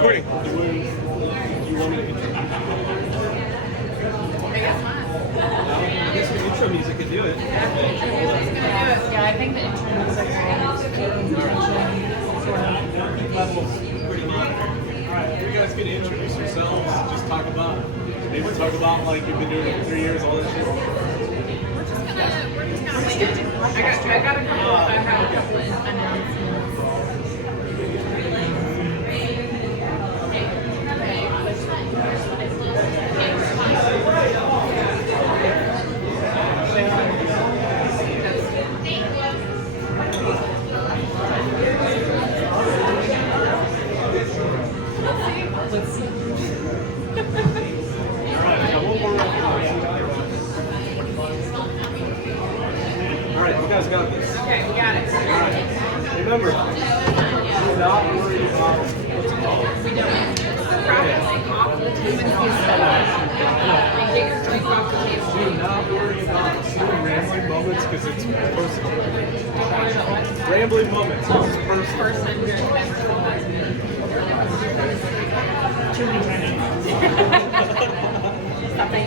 Recording. Do you want me to intro? I guess not. I guess the intro music could do it. Yeah, I think the intro music Levels pretty much. Alright, you guys get to introduce yourselves. Just talk about, maybe talk about like you've been doing it for 3 years, all this shit. We're just gonna wing it. I got a couple announcements. Let's see. Alright, you guys got this. Okay, we got it. Alright, remember, do not worry about what's it called. We don't. Practicing off the table. Take your drink off the table. Do not worry about doing rambling moments because it's personal. Rambling moments, this is personal. First time you're ever told that to me. Too many times. Something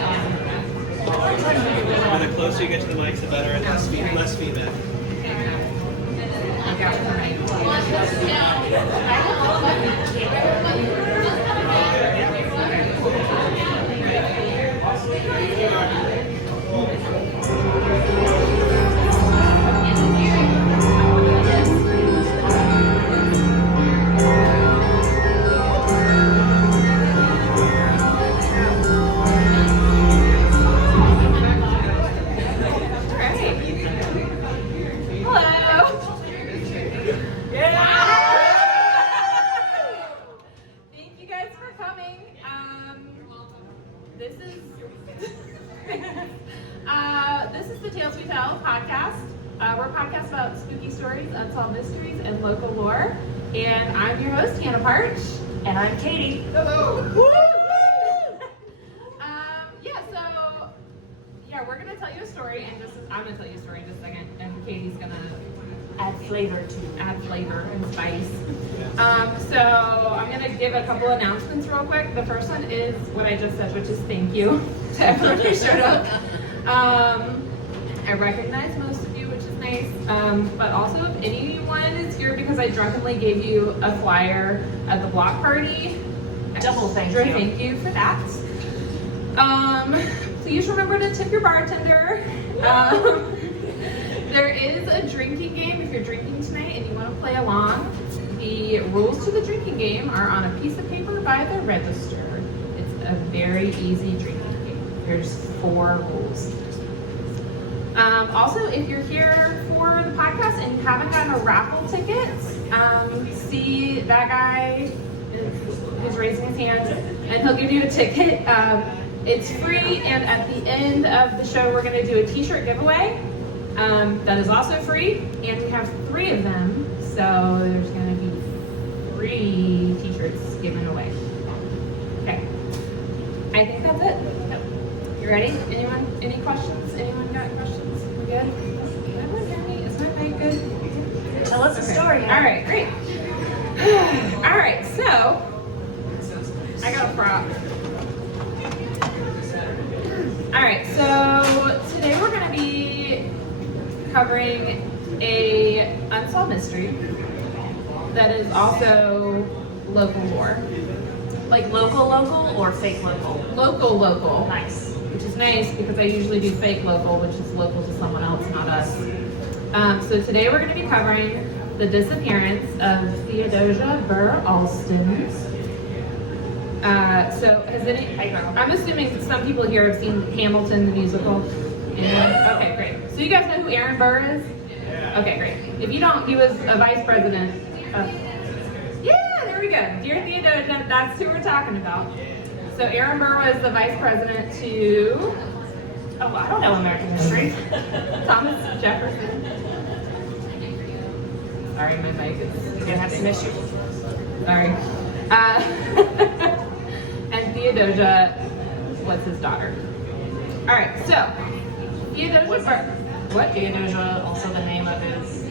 And the closer you get to the mics, the better, and less feedback. This is the Tales We Tell podcast. We're a podcast about spooky stories, unsolved mysteries, and local lore. And I'm your host, Hannah Parch. And I'm Katie. Hello. We're gonna tell you a story, and I'm gonna tell you a story in just a second, and Katie's gonna Add flavor and spice. So I'm gonna give a couple announcements real quick. The first one is what I just said, which is thank you to everyone who showed up. I recognize most of you, which is nice. But also, if anyone is here because I drunkenly gave you a flyer at the block party, Double thank you. Thank you for that. Please remember to tip your bartender. There is a drinking game if you're drinking tonight and you want to play along. The rules to the drinking game are on a piece of paper by the register. It's a very easy drinking game. There's 4 rules. Also, if you're here for the podcast and you haven't gotten a raffle ticket, see that guy who's raising his hand, and he'll give you a ticket. It's free, and at the end of the show, we're going to do a t-shirt giveaway. That is also free, and we have 3 of them, so there's going to be 3 t-shirts given away. Okay, I think that's it. Yep. You ready? Anyone? Any questions? Anyone got questions? We good? Is my mic good? Tell us a story. All right, great. All right, so I got a prop. All right, so today we're going to be covering a unsolved mystery that is also local lore. Like local or fake local? Local. Nice. Which is nice because I usually do fake local, which is local to someone else, not us. So today we're going to be covering the disappearance of Theodosia Burr Alston. I'm assuming some people here have seen Hamilton, the musical. Okay, great. So you guys know who Aaron Burr is? Okay, great. If you don't, he was a vice president. There we go. Dear Theodosia, that's who we're talking about. So Aaron Burr was the vice president to, I don't know American history. Thomas Jefferson. Sorry, my mic is Gonna have some issues. Sorry. And Theodosia was his daughter. All right, so Theodosia Burr. What? Theodosia, also the name of his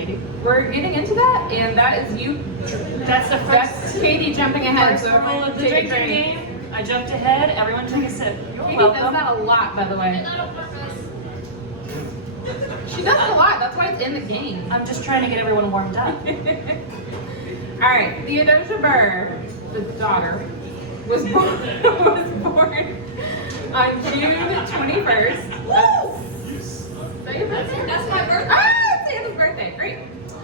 lady. We're getting into that, and that is you. That's the That's first, Katie jumping ahead. first So rule everyone of the take a drinking drink. game. I jumped ahead. Everyone take a sip. You're Katie does welcome. that a lot, by the way. She does it a lot. That's why it's in the game. I'm just trying to get everyone warmed up. All right, Theodosia Burr, the daughter, was born, was born on June 21st. Woo! Is that your birthday? That's my birthday. Ah, it's Santa's birthday. Great.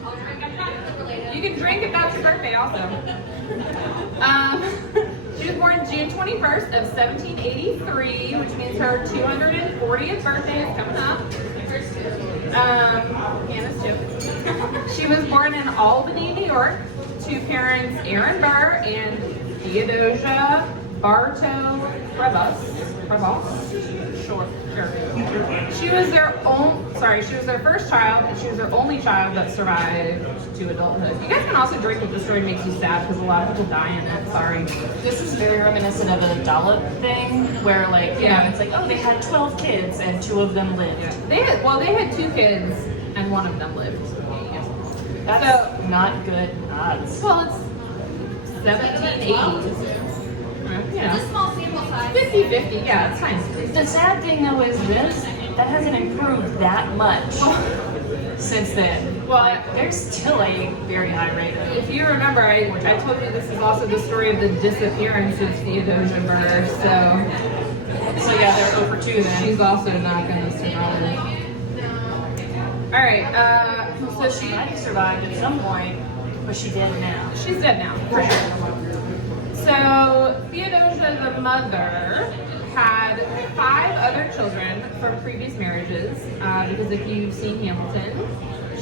I'll drink. I'm not related. You can drink if that's your birthday also. She was born June 21st of 1783, which means her 240th birthday is coming up. Hannah's too. She was born in Albany, New York, to parents Aaron Burr and Theodosia Bartow Prevost. Sure. She was their first child, and she was their only child that survived to adulthood. You guys can also drink if the story makes you sad, because a lot of people die in it. Sorry. This is very reminiscent of a dollop thing, where like, you know, it's like, oh, they had 12 kids and 2 of them lived. They had 2 kids, and 1 of them lived. That's not good odds. Well, it's 1780s. You It's a know, small sample size. 50-50. Yeah, it's fine. The sad thing though is this, that hasn't improved that much since then. Well, There's still a very high rate of if you remember, I told you this is also the story of the disappearance of Theodosia Burr, so yeah, they're over 2 then. she's also not going to survive. All right, so She might have survived at some point, but she did now. she's dead now, for sure. So Theodosia, the mother, had 5 other children from previous marriages, because if you've seen Hamilton,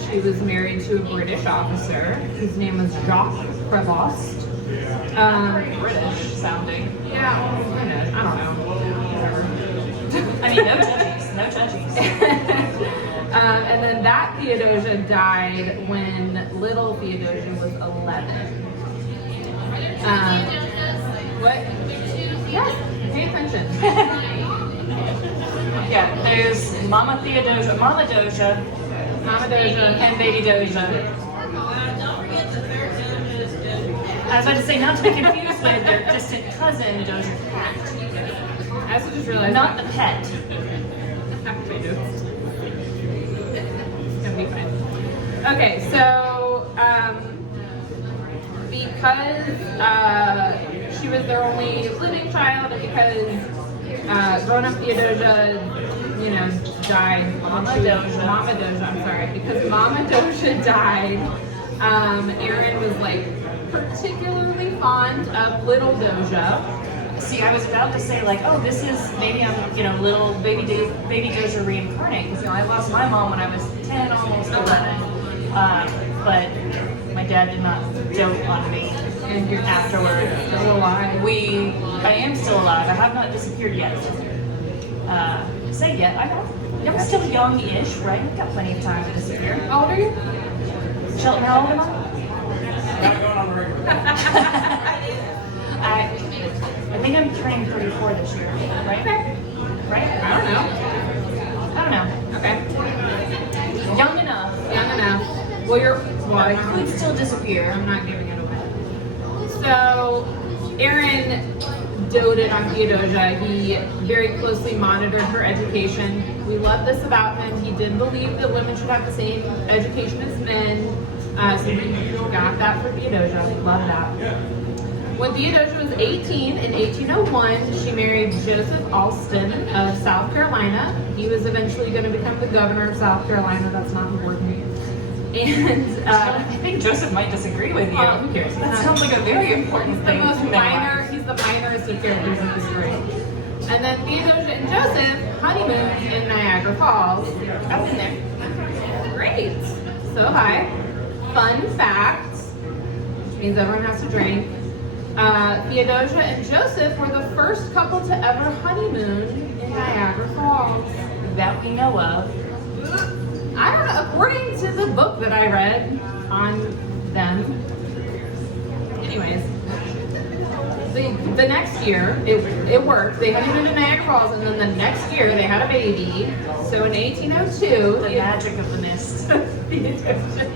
she was married to a British officer whose name was Jacques Prevost. British sounding. Yeah, I don't know. I mean, no judges, no judges. And then that Theodosia died when little Theodosia was 11. What? Yes, pay attention. Yeah, there's Mama Theodosia, Mama Dosia, Mama Doja. and Baby Dosia. Don't forget the third I was about to say, not to be confused with their distant cousin, Doja Cat. I also just realized Not the pet. It's gonna be fine. Okay, so because she was their only living child, and because grown-up Theodosia, died. Mama Doja. Mama Doja, I'm sorry. Because Mama Doja died, Aaron was like particularly fond of little Doja. See, I was about to say like, oh, this is maybe I'm, little baby Doja reincarnate because I lost my mom when I was 10, almost 11. But my dad did not dote on me. And you're Afterward, still alive. I am still alive. I have not disappeared yet. Say yet. I'm still young-ish, right? We've got plenty of time to disappear. How old are you? Shelton, how old am I? Not going on the regular. I think I'm turning 34 this year, right? Right? I don't know. Okay. Young enough. Young enough. Well, I could still disappear. I'm not giving it away. So, Aaron doted on Theodosia. He very closely monitored her education. We love this about him. He did believe that women should have the same education as men. So he got that for Theodosia. We love that. When Theodosia was 18 in 1801, she married Joseph Alston of South Carolina. He was eventually going to become the governor of South Carolina. That's not important. And I think Joseph might disagree with you. well, who cares? That sounds like a very important He's the thing. most Never mind. minor. He's the minorest of characters in the story. And then Theodosia and Joseph honeymooned in Niagara Falls. I've been there. Great. So hi. Fun fact, which means everyone has to drink. Theodosia and Joseph were the first couple to ever honeymoon in Niagara Falls. That we know of. I don't know, according to the book that I read on them. Anyways, the next year, it worked. They honeymooned in Niagara Falls, and then the next year they had a baby. So in 1802, The magic of the mist. Theodosia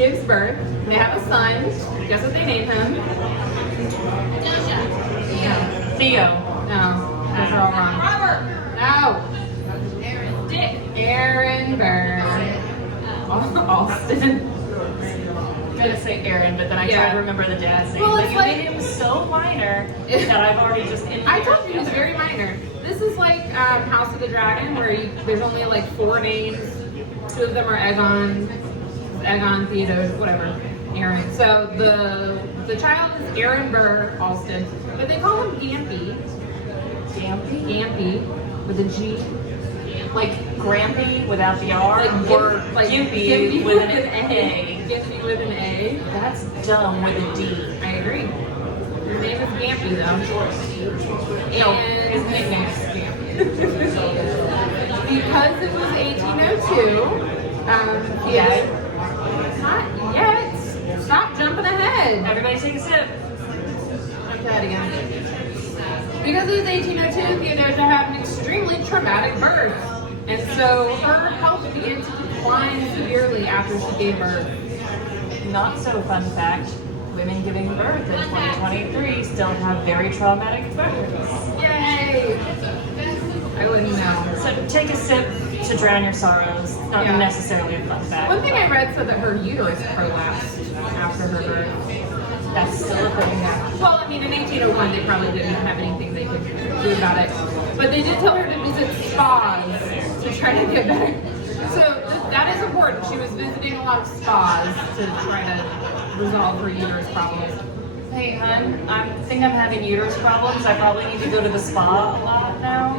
gives birth. They have a son. Guess what they name him? Theodosia. Theo. No, those are all wrong. Robert. No. Aaron. Dick. Aaron Burr. Alston. I'm gonna say Aaron, but then I Yeah. tried to remember the dad's name. Well, but it's you like- made him so minor that I've already just. I told you he was very minor. This is like House of the Dragon, where there's only like 4 names. 2 of them are Aegon, Theodosia, whatever, Aaron. So the child is Aaron Burr Alston, but they call him Gampy. Gampy with a G. Like Grampy without the R, or Gimpy with an A. Gimpy with an A. That's dumb with a D. I agree. His name is Gampy though. No, And his nickname is because it was 1802, Yeah. not yet. Stop jumping ahead. Everybody take a sip. Jump ahead again. Because it was 1802, Theodosia had an extremely traumatic birth. And so her health began to decline severely after she gave birth. Not so fun fact. Women giving birth in 2023 still have very traumatic births. Yay! I wouldn't know. So take a sip to drown your sorrows. Not Yeah. necessarily a fun fact. One thing I read said that her uterus prolapsed after her birth. That's still a thing. Well, I mean, in 1801, they probably didn't have anything they could do about it. But they did tell her to visit spas to try to get better. So that is important. She was visiting a lot of spas to try to resolve her uterus problems. Hey, hon, I think I'm having uterus problems. I probably need to go to the spa a lot now.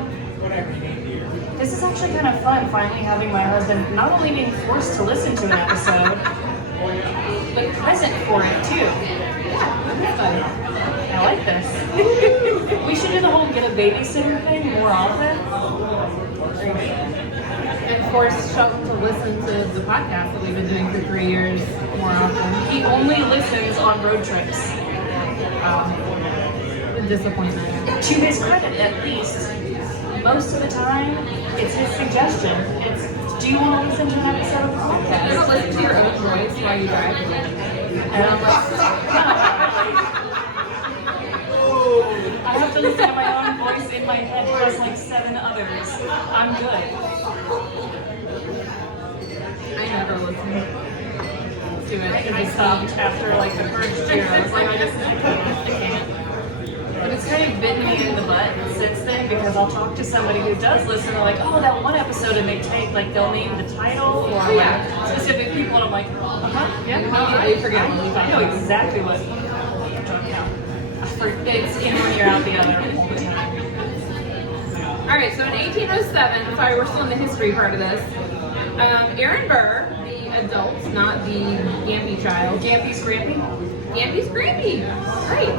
This is actually kind of fun, finally having my husband not only being forced to listen to an episode, but present for it too. I like this. We should do the whole get a babysitter thing more often. And force Shelton to listen to the podcast that we've been doing for 3 years more often. He only listens on road trips. The disappointment. To his credit, at least, most of the time, it's his suggestion. It's, do you want to listen to an episode of the You podcast? don't listen to your own voice while you drive. And I'm like, I have to listen to my own voice in my head plus like 7 others. I'm good. I never listen to it. I stopped after like the first year. I was like, I can't. But it's kind of bitten me in the butt since then because I'll talk to somebody who does listen. They're like, oh, that one episode, and they take like they'll name the title or like specific people, and I'm like, yeah, Immediately forget what we I know exactly what you're talking about. It's in one ear out the other all the time. All right, so in 1807, sorry, we're still in the history part of this. Aaron Burr, the adult, not the Gampy child. Gampy's Grampy? Gampy's Grampy. Right.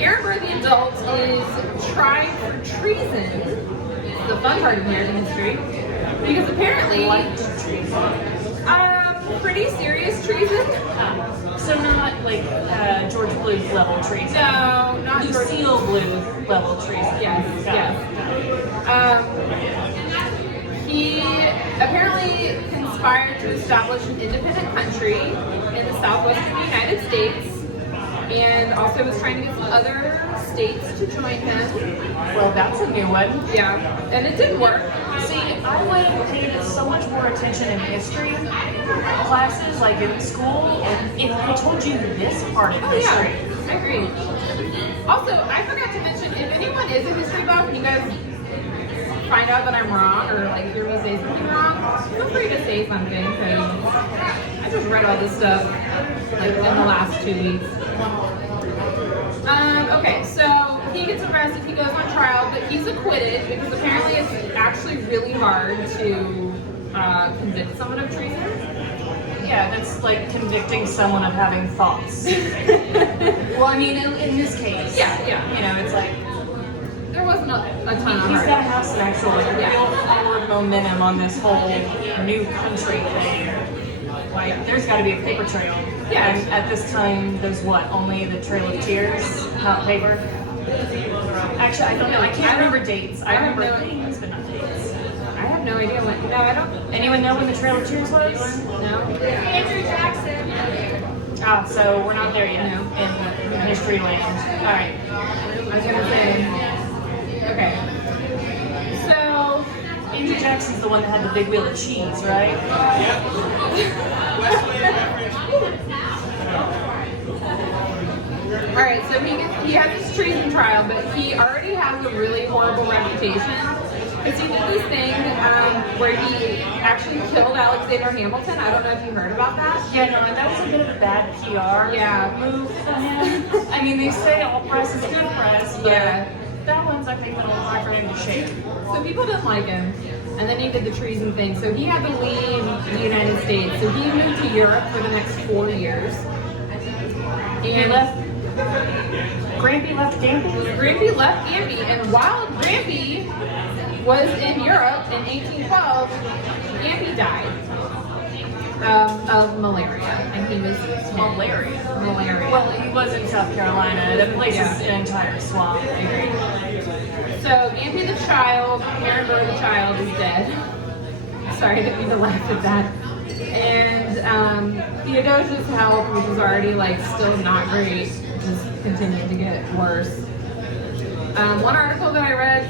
Aaron Burr, the adult, is tried for treason. The fun part of American history. Because apparently, pretty serious treason. So not like George Bluth level treason. No, not George. Lucille Bluth level treason. Yes, Got yes. He apparently conspired to establish an independent country in the southwestern United States, and also was trying to get some other states to join him. Well, that's a new one. Yeah, and it didn't work. See, I would have paid so much more attention in history classes, like in school, if I told you this part of Oh history. yeah, I agree. Also, I forgot to mention, if anyone is a history buff and you guys find out that I'm wrong or like hear me say something wrong, feel free to say something because I just read all this stuff like in the last 2 weeks. Okay, so he gets arrested, he goes on trial, but he's acquitted because apparently it's actually really hard to convict someone of treason. Yeah, that's like convicting someone of having thoughts. Well, I mean, in this case, Yeah. you know, it's like There wasn't a ton of he's hard. got to have some actual real forward momentum on this whole new country thing. Like, there's got to be a paper trail. Yeah. And at this time, there's what? Only the Trail of Tears, not paper. Actually, I don't know. I can't remember dates. I remember things, but not dates. I have no idea when. No, I don't. Anyone know when the Trail of Tears was? No. Andrew Jackson. Ah, so we're not there yet No. in history land. All right. I was gonna say, okay. So, Andrew Jackson's the one that had the big wheel of cheese, right? Yep. Wesleyan Reformation. all right, so he has his treason trial, but he already has a really horrible reputation. Because he did this thing where he actually killed Alexander Hamilton. I don't know if you heard about that. Yeah, no, that was a bit of a bad PR Yeah. move for him. I mean, they say all press is good press, but Yeah. that one's, I think, been a little hard for him to shake. So people didn't like him. And then he did the treason thing. So he had to leave the United States. So he moved to Europe for the next 4 years. He left. Grampy left Gampy? Grampy left Gampy, and while Grampy was in Europe in 1812, Gampy died of malaria, and he was Malaria. malaria. Well, he was in South Carolina. That place is an entire swamp. So Gampy the child, Aaron Burr the child, is dead. Sorry, I didn't mean to laugh at that. And Theodosia's health, which was already like still not great, just continued to get worse. One article that I read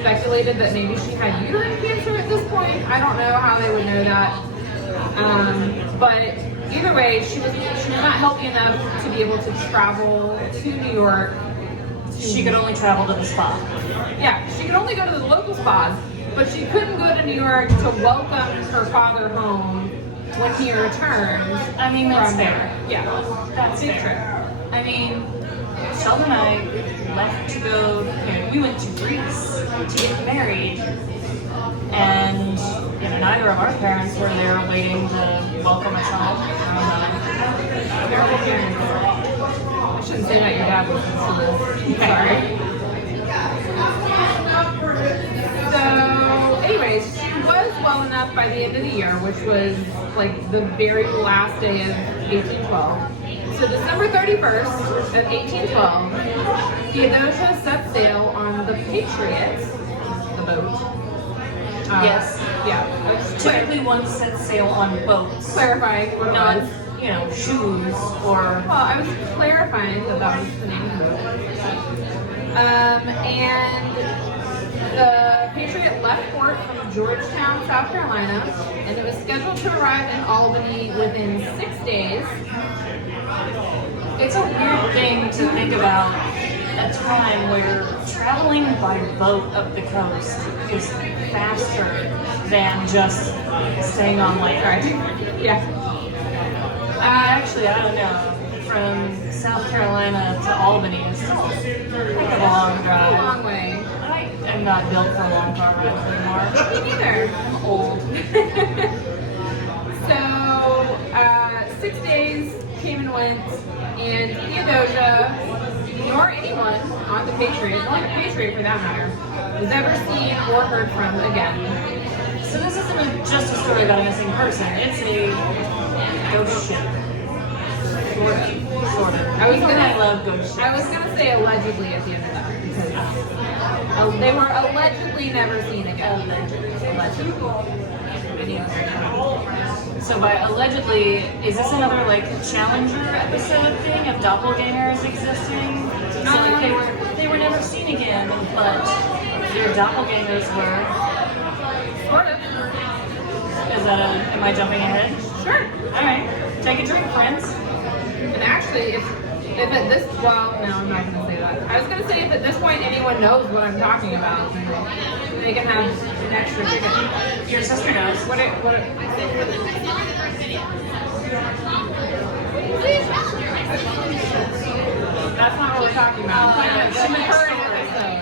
speculated that maybe she had uterine cancer at this point. I don't know how they would know that. But either way, she was not healthy enough to be able to travel to New York. She could only travel to the spa. Yeah, she could only go to the local spas, but she couldn't go to New York to welcome her father home when he returned. I mean, that's from fair. there. Yeah, That's big fair. I mean, Sheldon and I left to go, we went to Greece to get married, and neither of our parents were there waiting to welcome us home. Terrible parents. I shouldn't say that your dad was in school. Sorry. So, anyways, she was well enough by the end of the year, which was like the very last day of 1812. So December 31st of 1812, Theodosia set sail on the Patriot, the boat. Yes. Yeah. Typically one sets sail on boats, Clarifying what it not, was. shoes or... Well, I was clarifying that that was the name of the boat. And the Patriot left port from Georgetown, South Carolina, and it was scheduled to arrive in Albany within 6 days. It's a weird thing to think about a time where traveling by boat up the coast is faster than just staying on land. Right? Yeah. Actually, I don't know. From South Carolina to Albany is a long A drive. long way. I am not built for a long car ride anymore. Me neither. I'm old. So, 6 days came and went, and Theodosia, nor anyone on the Patriot, nor the Patriot for that matter, was ever seen or heard from again. So this isn't just a story about a missing person. It's a ghost ship. Sort of. I love ghost ships. I was gonna say allegedly at the end of that because they were allegedly never seen again. Allegedly. So by allegedly, is this another like Challenger episode thing of doppelgangers existing? So like they were never seen again, but their doppelgangers were. Sort of. Am I jumping ahead? Sure. All right, take a drink, friends. And actually, if at this, well, no, I'm not gonna say that. I was gonna say if at this point anyone knows what I'm talking about, then they can have an extra ticket. Your sister knows. That's not what we're talking about. She meant Current story. episode.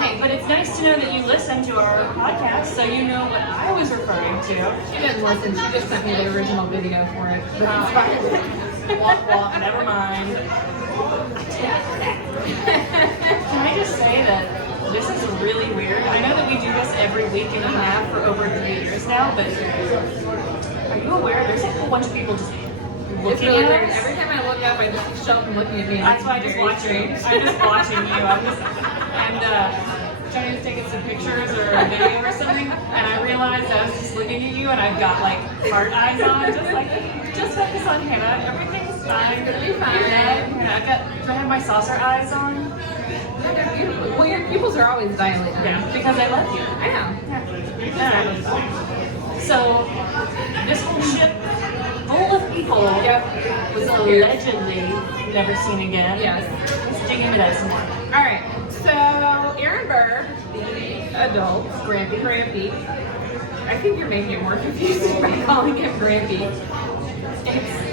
Hey, but it's nice to know that you listen to our podcast, so you know what I was referring to. She didn't listen. She just sent me the original video for it. But it's fine. Walk, walk, never mind. Can I just say that this is really weird? I know that we do this every week and a half for over 3 years now, but are you aware there's a whole bunch of people just It's looking really at weird. us? Every time I look up, I just see Sheldon looking at me. That's why I'm just Very watching. strange. I'm just watching you. And trying to take some pictures or a video or something, and I realized I was just looking at you, and I've got like heart eyes on, just focus on Hannah. Everything's fine. It's gonna be fine. Do I have my saucer eyes on? Yeah, they're beautiful. Well, your pupils are always dilated. Yeah, because I love you. I know. So, this whole ship full of people was allegedly never seen again. Yes. Let's dig into that some more. All right. So Aaron Burr, the adult, Grampy. I think you're making it more confusing by calling him Grampy.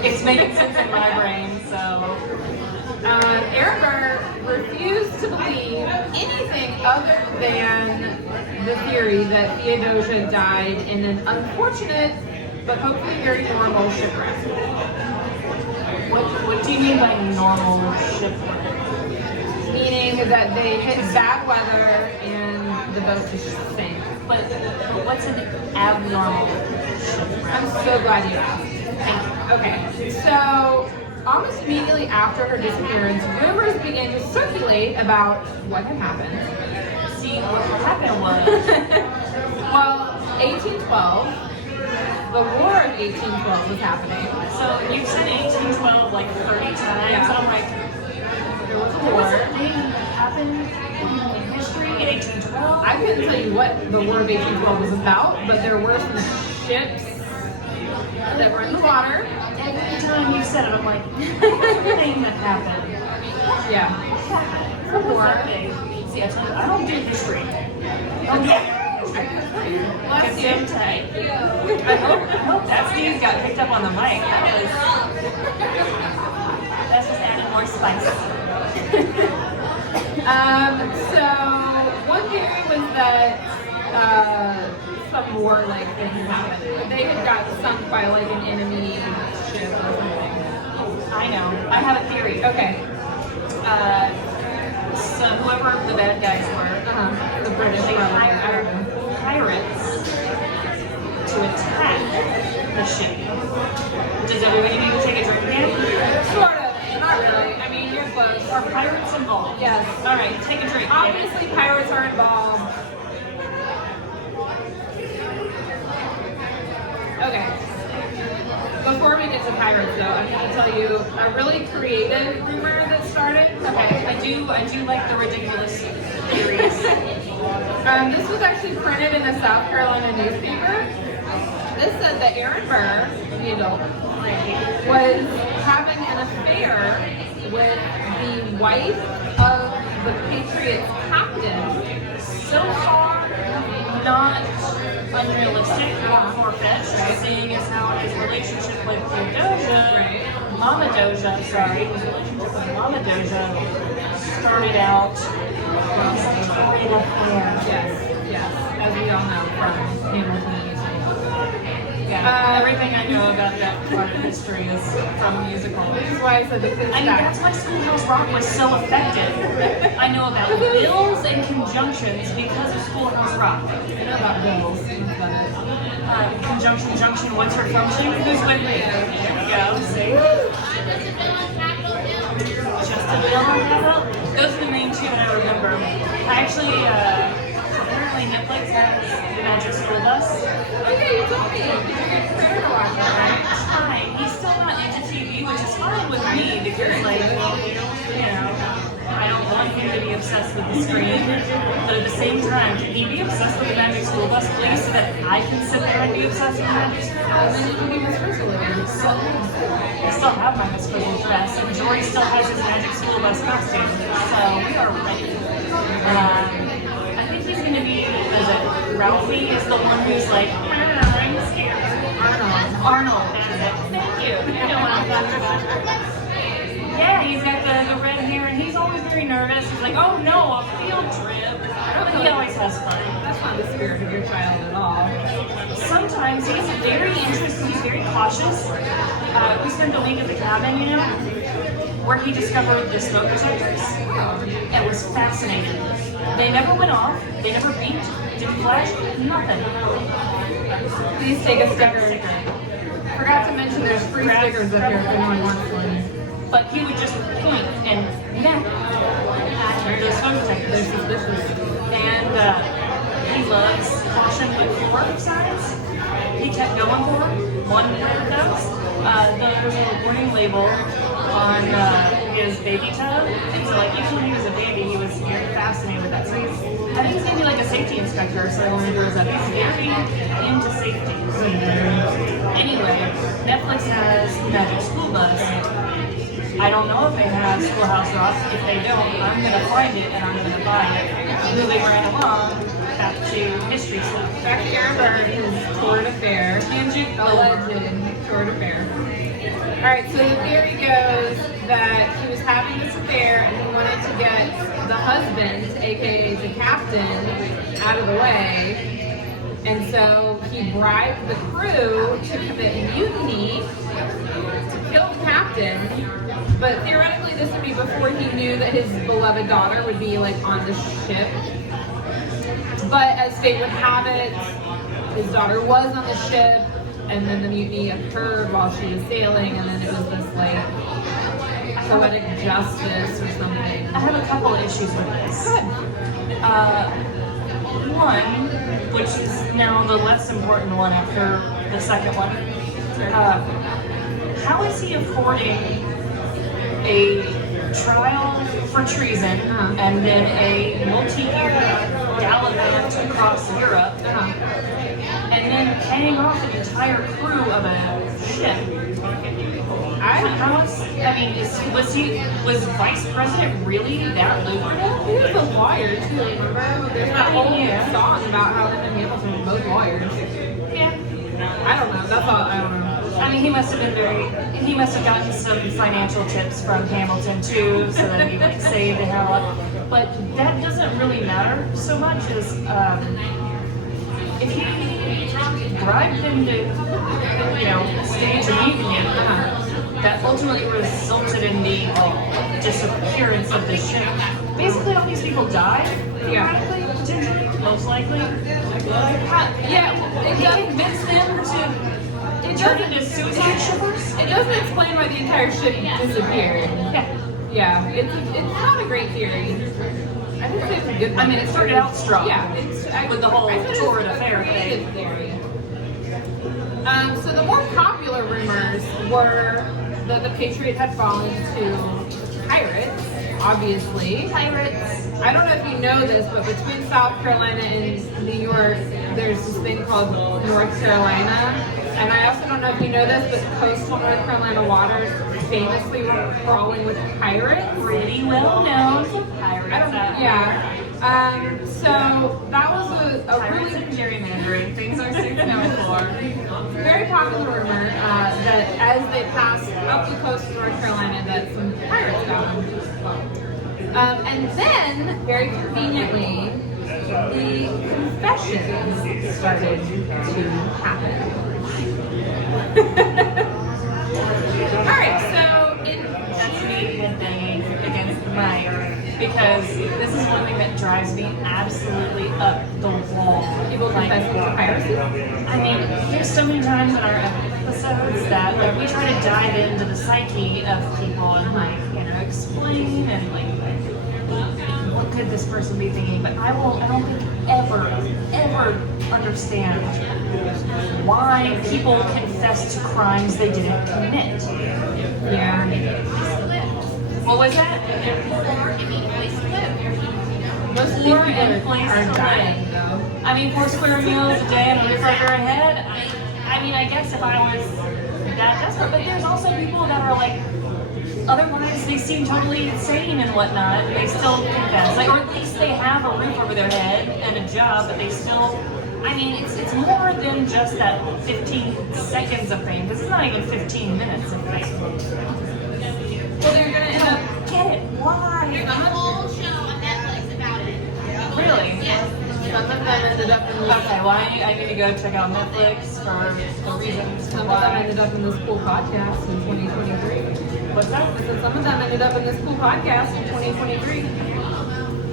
It's making sense in my brain, so. Aaron Burr refused to believe anything other than the theory that Theodosia died in an unfortunate but hopefully very normal shipwreck. What do you mean by normal shipwreck? Meaning that they hit bad weather and the boat just sank. But what's an abnormal shipwreck? I'm so glad you asked. Okay, so almost immediately after her disappearance, rumors began to circulate about what had happened. See, what happened was, Well, 1812, the War of 1812 was happening. so you said 1812 like 30 times. Yeah. I'm like, There was a there was war. a thing that happened in history in 1812. I couldn't tell you what the War of 1812 was about, but there were some ships that were in the water. Every time you said it, I'm like, what's the thing that happened? Yeah. What was that thing? See, I told you, I don't do history. Bless you. Get tight. I hope that Steve got picked up on the mic. That's just adding more spice. So one theory was that some war-like thing happened. They had got sunk by like an enemy ship or something. I know. I have a theory. Okay. So whoever the bad guys were, The British they were hired pirates to attack the ship. Does everybody need to take a drink again? Sort of. Not really. I mean, you're close. Are pirates involved? Yes. All right, take a drink. Obviously, pirates are involved. Okay. Before we get to pirates, though, I'm going to tell you a really creative rumor that started. Okay, I do like the ridiculous theories. This was actually printed in a South Carolina newspaper. This said that Aaron Burr, the adult, was having an affair with the wife of the Patriots captain. So far, not unrealistic, not far-fetched, seeing as how his relationship with Theodosia, Mama Doja, sorry, his relationship with Mama Doja started out as a torrid affair. Yes, as we all know from Hamilton music. Yeah, everything I know about that part of history is from the musical. Which is why I said the quiz I mean, that's why Schoolhouse Rock was so effective. I know about bills and conjunctions because of Schoolhouse Rock. I know about bills. Conjunction, junction, what's her function? Who's with me? There we go, see? Just a bill on capital? Those are the main two that I remember. I actually, apparently Netflix has the Magic School Bus. Okay, you told me. You're getting prepared to watch it, right? It's fine. He's still not into TV, which is fine with me because, like, well, you know, I don't want him to be obsessed with the screen. But at the same time, can he be obsessed with the Magic School Bus, please, so that I can sit there and be obsessed with the Magic School And Bus? then you can be Miss Crystal again. So, I still have my Miss Crystal dress, and Jory still has his Magic School Bus costume, so we are ready. I think he's going to be, is it Ralphie is the one who's like, I'm scared. Arnold. Thank you. You know what I'm talking about. Yeah, he's got the red hair, and he's always very nervous. He's like, oh no, a field trip. But he always has fun. That's not the spirit of your child at all. Sometimes he's very interested, he's very cautious. We spent a week at the cabin, you know, where he discovered the smoke detectors. It was fascinating. They never went off, they never beeped, didn't flash, nothing. Please take a sticker. Forgot to mention there's free stickers up here if anyone wants one. But he would just point and, yeah, there's the smoke detectors. They're suspicious. And he loves caution with 4 signs. He kept going for one of those. There was a warning label on his baby tub, and so like even when he was a baby, he was very fascinated with that. So I think he's gonna be like a safety inspector. So when he grows up, he's very into safety. Anyway, Netflix has Magic School Bus. I don't know if they have Schoolhouse Rock. If they don't, I'm gonna find it and I'm gonna buy it. Moving right along, back to history stuff. Back to Aaron Bern, his tour de fair. Tangent alleged tour de fair. Alright, so the theory goes that he was having this affair and he wanted to get the husband, aka the captain, out of the way. And so he bribed the crew to commit mutiny to kill the captain. But theoretically, this would be before he knew that his beloved daughter would be like on the ship. But as fate would have it, his daughter was on the ship, and then the mutiny occurred while she was sailing, and then it was this like poetic justice or something. I have a couple issues with this. Good. One, which is now the less important one after the second one. How is he affording a trial for treason and then a multi-year gallivant across Europe and then paying off an entire crew of a ship? Was Vice President really that lucrative? He was a lawyer too, remember? There's that whole song about how him and Hamilton were both lawyers. Yeah. I don't know. That's all. I don't know. I mean, he must have gotten some financial tips from Hamilton too, so that he would save the hell up. But that doesn't really matter so much as if he bribed them to, stage a mutiny, that ultimately resulted in the disappearance of the ship. Basically, all these people died, theoretically, potentially, most likely. It doesn't convince them to turn into suicide shippers. It doesn't explain why the entire ship disappeared. Yeah, it's not a great theory. I think it's a good. I mean, it started out strong. Yeah, with the whole tour de fair thing. thing. So the more popular rumors were that the Patriot had fallen to pirates, obviously. Pirates. I don't know if you know this, but between South Carolina and New York, there's this thing called North Carolina. And I also don't know if you know this, but coastal North Carolina waters famously were crawling with pirates. Pretty well known. Pirates. I don't know. Yeah. So that was a really gerrymandering. Things are super known for. Very popular rumor that as they passed up the coast of North Carolina, that some pirates got them. And then, very conveniently, the confessions started to happen. All right, so that's me headbanging against the mic because this is one thing that drives me absolutely up the wall. People confess to piracy. I mean, there's so many times in our episodes that we try to dive into the psyche of people and explain and what could this person be thinking, but I don't think ever understand why people confess to crimes they didn't commit. Yeah. What was that? Most people are dying, though. I mean, 4 square meals a day and a refrigerator ahead. I mean, I guess if I was that desperate, but there's also people that are like, otherwise they seem totally insane and whatnot. They still confess, or at least they have a roof over their head and a job, but they still. I mean, it's more than just that 15 seconds of fame. This is not even 15 minutes of fame. Well, they're gonna end up. Get it? Why? There's a whole show on Netflix about it. Really? Yes. Some of them ended up in this. Okay, well, I need to go check out Netflix for the reasons Some of them why. ended up in this cool podcast in 2023. What's that? So some of them ended up in this cool podcast in 2023.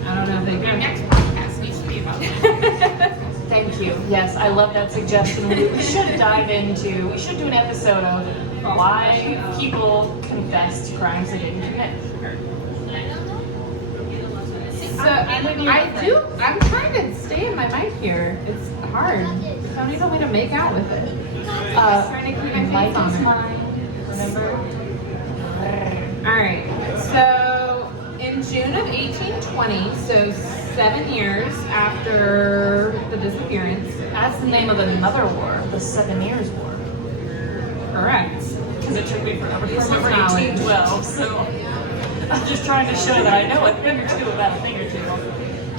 I don't know if they Our did. next podcast needs to be about that. Thank you. Yes, I love that suggestion. We should dive into, we should do an episode of why people confess to crimes they didn't commit. I'm trying to stay in my mic here. It's hard. Tony told me to make out with it. Trying to keep my face on it. Mine, remember? Alright, so in June of 1820, so 7 years after the disappearance. That's the name of another war, the 7 Years' War. Correct. Because it took me forever to Use remember of knowledge. 1812, so I'm just trying to show that I know a thing or two about a thing or two.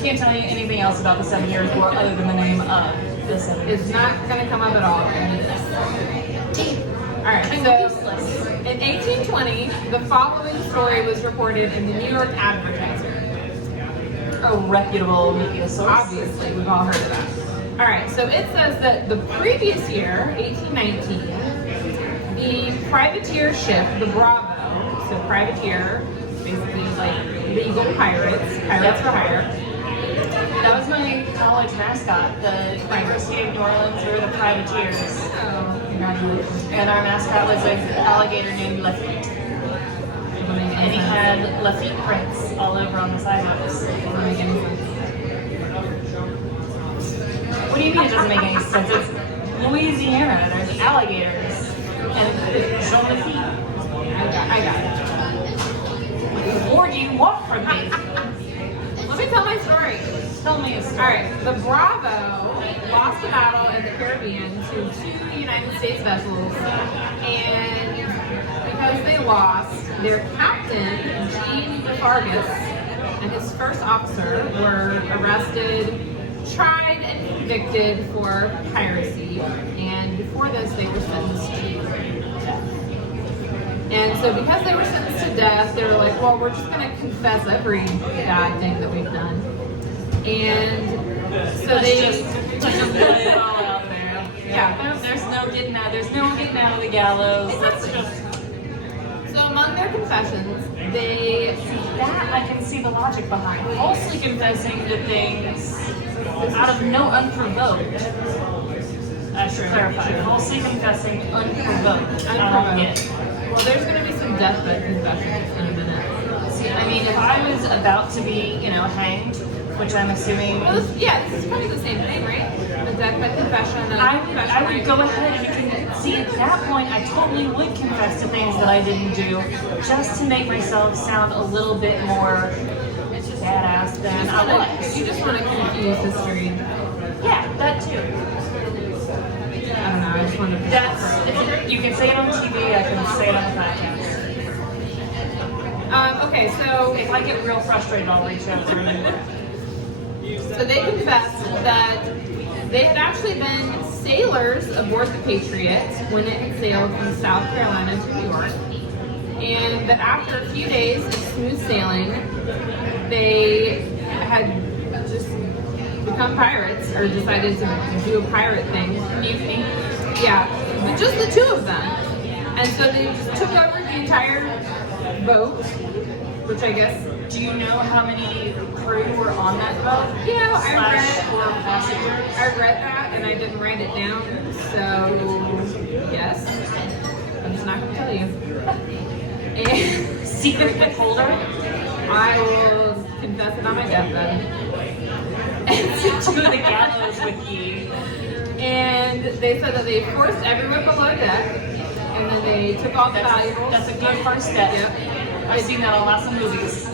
Can't tell you anything else about the 7 Years' War other than the name of the 7 Years' It's not going to come up at all. Alright, so in 1820, the following story was reported in the New York Advertiser. A reputable media source. Obviously, we've all heard of that. Alright, so it says that the previous year, 1819, the privateer ship, the Bravo, so privateer, basically like legal pirates for hire. That was my college mascot. The University of New Orleans were the Privateers. Oh, congratulations. And our mascot was an alligator named Lafitte. And he had Lafitte prints all over on the sidewalks. What do you mean it doesn't make any sense? It's Louisiana. There's alligators. And Jean Lafitte. I got it. Or do you want from me? Let me tell my story. Tell me a story. Alright, the Bravo lost a battle in the Caribbean to 2 United States vessels, and because they lost, their captain, Gene Fargus, and his first officer were arrested, tried, and convicted for piracy, and before this they were sentenced to death. And so because they were sentenced to death, they were like, well, we're just going to confess every bad thing that we've done. And so Let's they just lay it all out there. Yeah. There's no getting out. There's no getting out of the gallows. Let's just. So among their confessions, they That I can see the logic behind. Falsely confessing to things out of no unprovoked. I should clarify. Falsely confessing unprovoked. I don't get it. well, there's going to be some deathbed confessions in a minute. See, I mean, if I was about to be, hanged, which I'm assuming. Well, this is probably the same thing, right? A deathbed confession. And I would go ahead and see at that point I totally would confess to things that I didn't do just to make myself sound a little bit more badass than I was. You just want to confuse history. Yeah, that too. I don't know. I just want to. You can say it on TV, I can say it on the podcast. Okay, so If I get real frustrated, I'll reach out to them. So they confessed that they had actually been sailors aboard the Patriot when it had sailed from South Carolina to New York, and that after a few days of smooth sailing, they had just become pirates or decided to do a pirate thing. Mutiny. Yeah, but just the two of them. And so they just took over the entire boat, which I guess. Do you know how many crew were on that boat? Or passengers? I read that and I didn't write it down, so yes. I'm just not gonna tell you. And Secret withholder? I will confess it on my deathbed. To the gallows with ye. And they said that they forced everyone below deck, and then they took all the valuables. That's a good first step. Yep. I've seen that on lots of movies.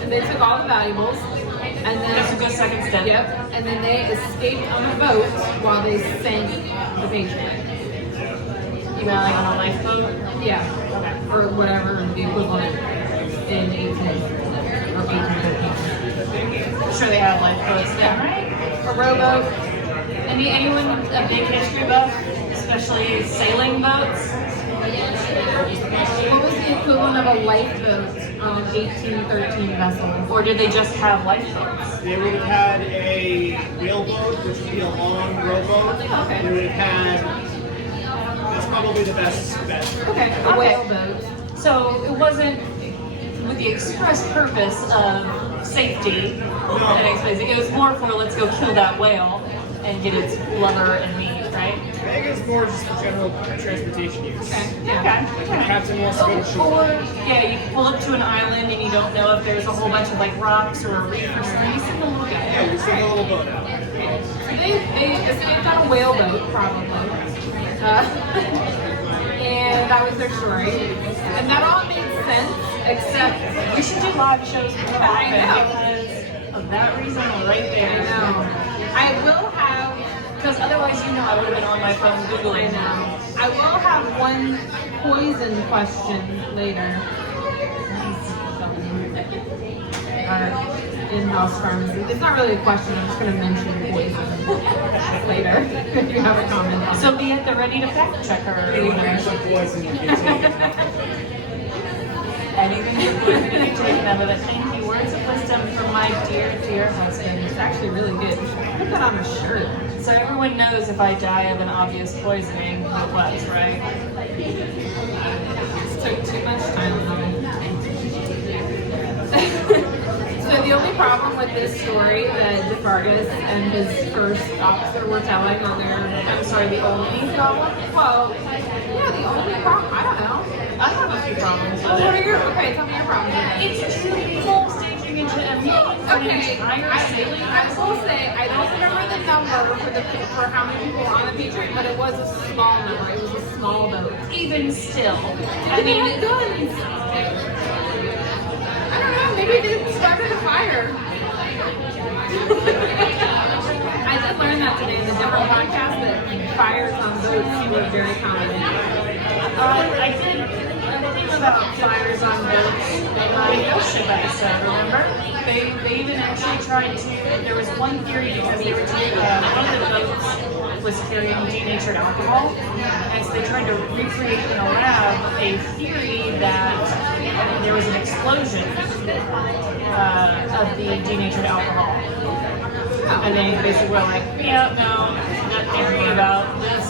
And they took all the valuables, and then That's a good second step. Yep. And then they escaped on the boat while they sank the Patriot. You mean like on a lifeboat? Yeah. Or whatever the equivalent in 18 or 1815. I'm sure they have lifeboats then, right? A rowboat. Anyone a big history buff, especially sailing boats? What was the equivalent of a lifeboat on an 1813 vessel? Or did they just have lifeboats? They would have had a whaleboat, which would be a long rowboat. Okay. They would have had, that's probably the best bet. Okay, a whaleboat. So it wasn't with the express purpose of safety. It was more for let's go kill that whale and get its blubber and meat, right? Mega is more just for general transportation use. Okay. Okay. Yeah. Like the captain wants to go to shore. Or, yeah, you pull up to an island and you don't know if there's a whole bunch of like rocks or a reef or something. You send a little guy. Yeah, you send a little boat out. They escaped on a whale boat, probably. And that was their story. And that all made sense, except We should do live shows more I often know. because of that reason right I there. know. I will have, Because otherwise, I would have been on my phone I Googling now. know. I will have one poison question later. In-house pharmacy. It's not really a question, I'm just going to mention poison later if you have a comment on it. So be at the ready to fact checker. Any kind of poison you can take. Anything you put in the take none of it. Thank you. Words of wisdom from my dear, dear husband. It's actually really good. You should put that on a shirt. So everyone knows if I die of an obvious poisoning, what was, right? It took too much time. So the only problem with this story that DeFargus and his first officer were telling on their, I'm sorry, the only problem? Well, yeah, the only problem, I don't know. I have a few problems Well, with what it. are your, okay, tell me your problems with it. It's two people staging into a meeting for an Okay, entire sailing I will say, I don't remember the number for how many people were on the Patriot, but it was a small number. It was a small boat. Even still. I mean, it guns. I don't know, maybe they started a fire. I did learn that today in a different podcast that fires on boats were very common. I did a thing about fires on boats in my ghost ship episode, remember? They even actually tried to, there was one theory because they were taking, one of the boats was carrying denatured alcohol, and so they tried to recreate in a lab a theory that there was an explosion of the denatured alcohol. And they basically were like, yeah, no, that theory about this,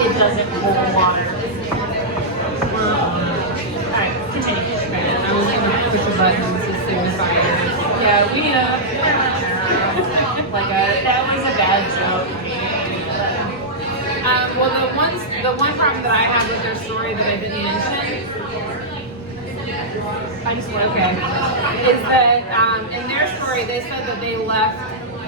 it doesn't hold water. Alright, continue. I was gonna push a button to save the fire. Yeah, we, that was a bad joke. Well, the one problem that I have with their story that I didn't mention, I just okay, is that in their story they said that they left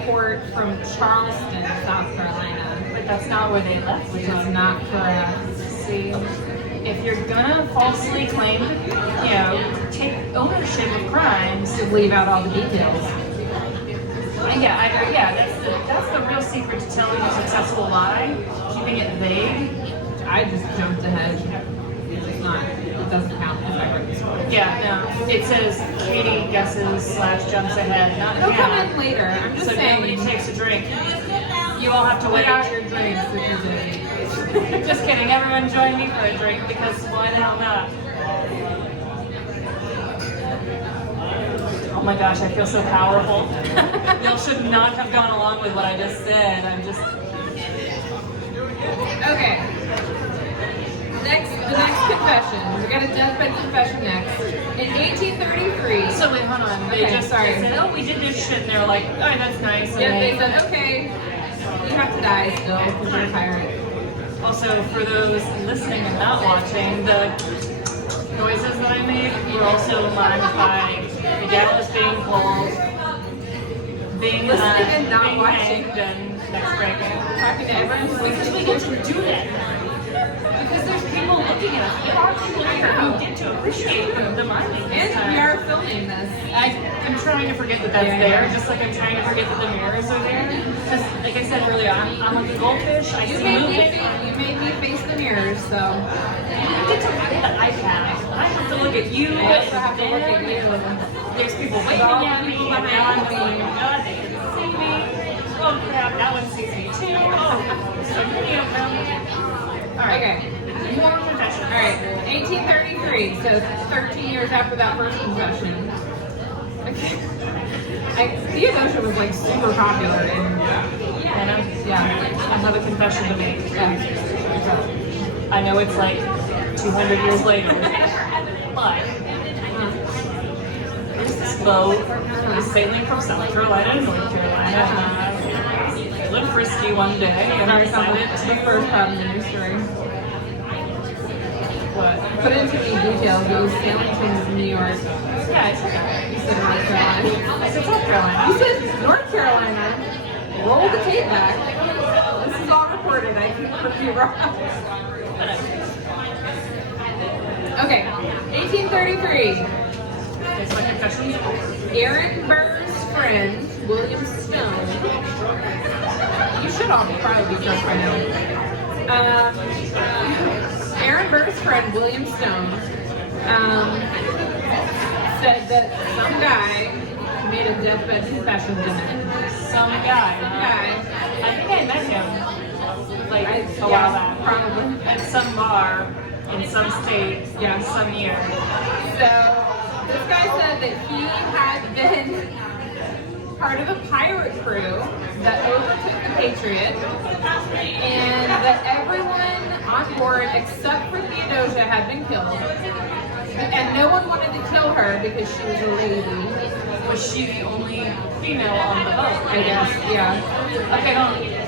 port from Charleston, South Carolina, But that's not where they left. which is not correct. See, if you're gonna falsely claim, take ownership of crimes, To leave out all the details. that's the real secret to telling a successful lie, keeping it vague. I just jumped ahead. It's not. It doesn't count as I read the story. Yeah, no. It says Katie guesses / jumps ahead, not It'll come count. in later. I'm just So nobody saying. takes a drink. You all have to Put wait. out your drinks if you did. Just kidding. Everyone join me for a drink because why the hell not? Oh my gosh, I feel so powerful. Y'all should not have gone along with what I just said. I'm just. Okay. The next confession. We got a deathbed confession next. In 1833. So wait, hold on. They Okay, just sorry. They said, oh, we did this shit, and they're like, oh, that's nice. And Yeah, they said, okay, you have to die still because you're a pirate. Also, for those listening and not watching, the noises that I made were also mimed by the gal was being pulled, being Listening and not being watching. hanged, and next breaking. Talking to everyone. Because we get to do that now. Because there's people looking at us. There are people here who get to appreciate the miming. this And time. we are filming this. I'm trying to forget that that's Yeah, there, yeah. just like I'm trying to forget that the mirrors are there. Because, like I said earlier, I'm like a goldfish. I You see made movement. me face the mirrors, so You get to look at the iPad. I have to look at you. I also have to look at you. There's people waving all the at me. people And now I'm behind just like, me. oh god, they can see me. Oh crap, that one sees me too. Oh, so many of them. Alright, Okay. more confessions. All right, 1833, so 13 years after that first confession. Okay. Theodosia was like super popular in, And I have a confession to make. I know it's like 200 years later, but this boat is sailing from South Carolina to North Carolina. lived frisky one day and I decided the first part of the news story. what? Put it into me details. It was Salington, New York. Yeah, it's okay. You said North Carolina. I said South Carolina. You said North Carolina. Roll the tape back. This is all recorded. I can prove you wrong. Okay, 1833. It's my confessions. Aaron Burr's friend, William Stone. You should all probably be friends by now. Aaron Burr's friend, William Stone, said that some guy made a deathbed confession to him. Some guy. Some guy. I think I met him like a while Yeah, back. probably. At some bar in some state, yeah, some year. So this guy said that he had been part of a pirate crew that overtook the Patriot, and that everyone on board except for Theodosia had been killed, and no one wanted to kill her because she was a lady. Was she the only female on the boat? I guess, yeah. Okay,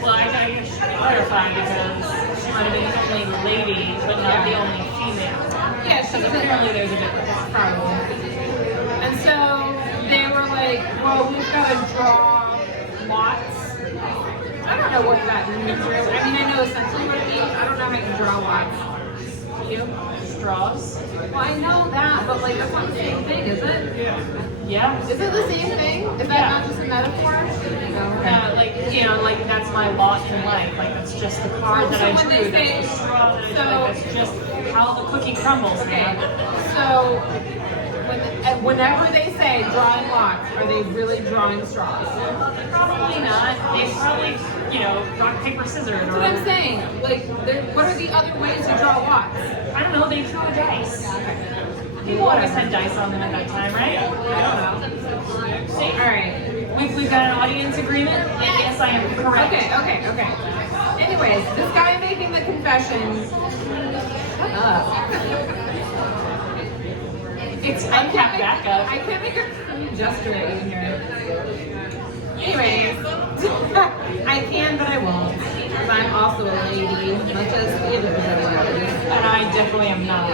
well, I should clarify because she might have been the only lady, but not the only female. Yeah, she was Apparently there's a difference. probably. And so they were like, well, we've got to draw lots. I don't know what that means really. I mean, I know essentially what it means. I don't know how you draw lots. You? Straws? Well, I know that, but like that's not the same thing, is it? Yeah. Is it the same thing? Is that Yeah. not just a metaphor? No. Like, you know, like that's my lot in life. Like, that's just the card that I So when they drew. That's say- the straw that I drew. so- Like, that's just how the cookie crumbles, Okay. man. So whenever they say drawing lots, are they really drawing straws? Probably not. They probably, you know, rock, paper, scissors. That's Or, what I'm saying. Like, what are the other ways to draw lots? I don't know, they threw a dice. People always had dice on them at that time, right? I don't know. All right. We've got an audience agreement, and yes, I am correct. Okay. Anyways, this guy making the confession. Shut up. It's uncapped backup. I can't make a crude gesture at you here. Anyways, I can, but I won't. Because I'm also a lady, much as Theodosia was. And I definitely am not.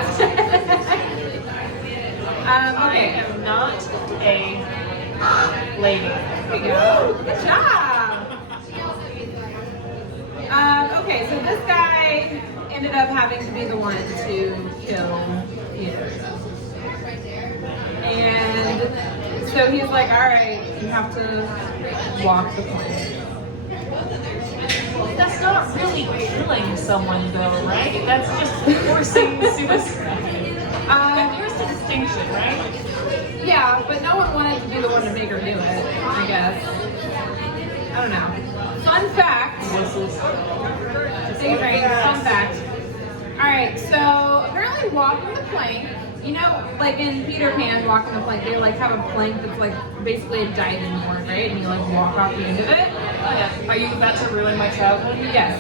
I Okay. am not a lady. There we go. Good job. Okay, so this guy ended up having to be the one to kill Theodosia. And so he's like, all right, you have to walk the plank. That's not really killing someone, though, right? That's just forcing suicide. There's a distinction, right? Yeah, but no one wanted to be the one to make her do it, I guess. I don't know. Fun fact. Take a drink. Fun fact. Alright, so apparently walking the plank, you know, like in Peter Pan walking the plank, they like have a plank that's like basically a diving board, right? And you like walk off the end of it. Oh, yeah. Are you about to ruin my childhood? Yes.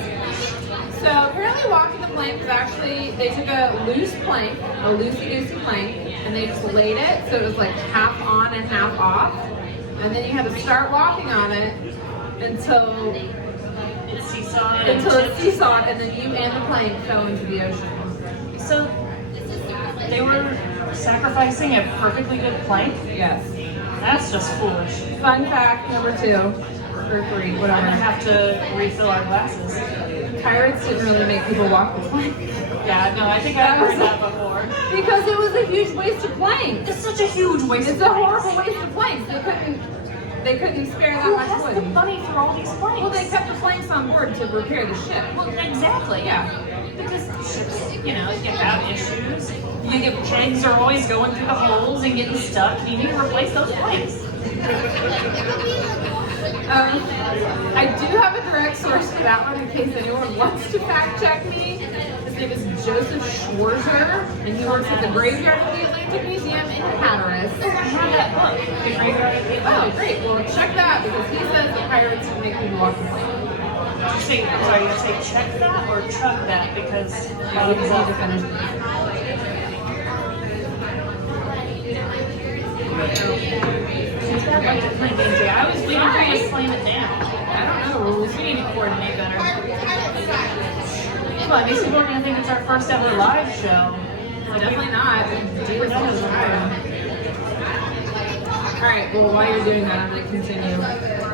So apparently walking the plank was actually, they took a loose plank, a loosey-goosey plank, and they just laid it so it was like half on and half off. And then you had to start walking on it until It seesawed. it seesawed, and then you and the plank fell into the ocean. So they were sacrificing a perfectly good plank? Yes. That's just foolish. Fun fact number 2, or 3, I'm whatever. gonna have to refill our glasses. Pirates didn't really make people walk the plank. Yeah, no, I think I've heard that before. Because it was a huge waste of plank. It's such a huge waste It's of a planks. horrible waste of planks. They couldn't spare that Who much has wood. the money for all these planks? Well, they kept the planks on board to repair the ship. Well, exactly. Yeah. Because ships, you know, you have issues. You get kegs are always going through the holes and getting stuck. You need to replace those planks. I do have a direct source for that one in case anyone wants to fact check me. His name is Joseph Schwarzer, and he works at the Graveyard of the Atlantic Museum in Hatteras. I have that book, The Graveyard of the Oh, great. Well, check that because he says the pirates make people walk the plank. You say, sorry, you say check that or chug that because Yeah, we just need to finish this. I was waiting for you to slam it down. I don't know rules. We need need to coordinate better. Come on, makes me want to think it's our first ever live show. Like, Definitely not. Do this all the time. Alright, well, while you're doing that, I'm going to continue.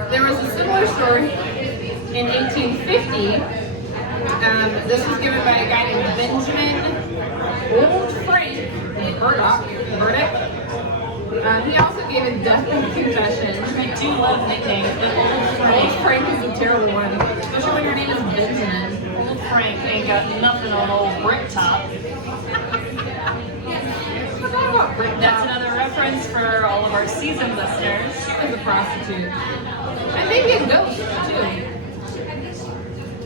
There was a similar story in 1850. This was given by a guy named Benjamin Old Frank Burdock. He also gave a deathbed confession. I do love nicknames, but Old Old Frank is a terrible one, especially when your name is Benjamin. Old Frank ain't got nothing on old Bricktop. That's another reference for all of our seasoned listeners. She was a prostitute. And maybe a ghost, too.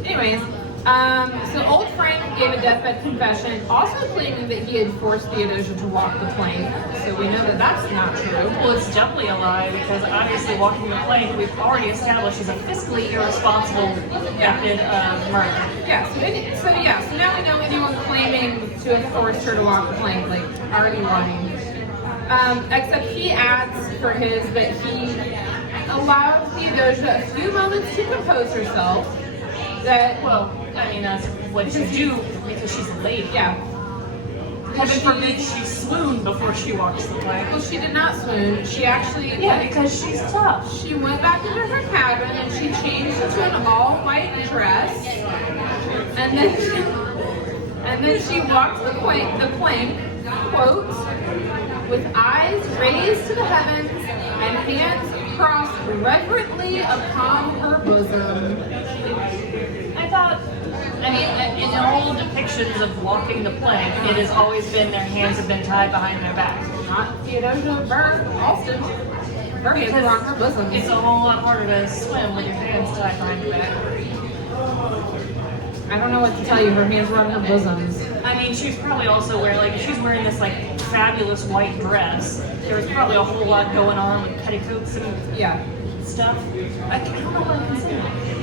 Anyways, so Old Frank gave a deathbed confession, also claiming that he had forced Theodosia to walk the plank. So we know that that's not true. Well, it's definitely a lie because obviously walking the plank we've already established is a fiscally irresponsible method of murder. Yeah, so now we know anyone claiming to have forced her to walk the plank, like, already lying. Except he adds for his that he allowed Theodosia a few moments to compose herself. That, Well, I mean, that's what you do because she's a lady. yeah. Heaven forbid she swooned before she walks the plank. Well, she did not swoon. She actually, Yeah, because she's tough. she went back into her cabin and she changed into an all-white dress. And then she walked the plank, quote, with eyes raised to the heavens and hands crossed reverently upon her bosom. I thought, in all depictions of walking the plank, it has always been their hands have been tied behind their back. Not Theodosia, Burr, Alston. Her hands were on her bosom. It's a whole lot harder to swim with your hands tied behind your back. I don't know what to tell you. Her hands were on her bosoms. I mean, she was probably also wearing, if she's wearing this, fabulous white dress, there was probably a whole lot going on with petticoats and Yeah. stuff. I don't know what I can say.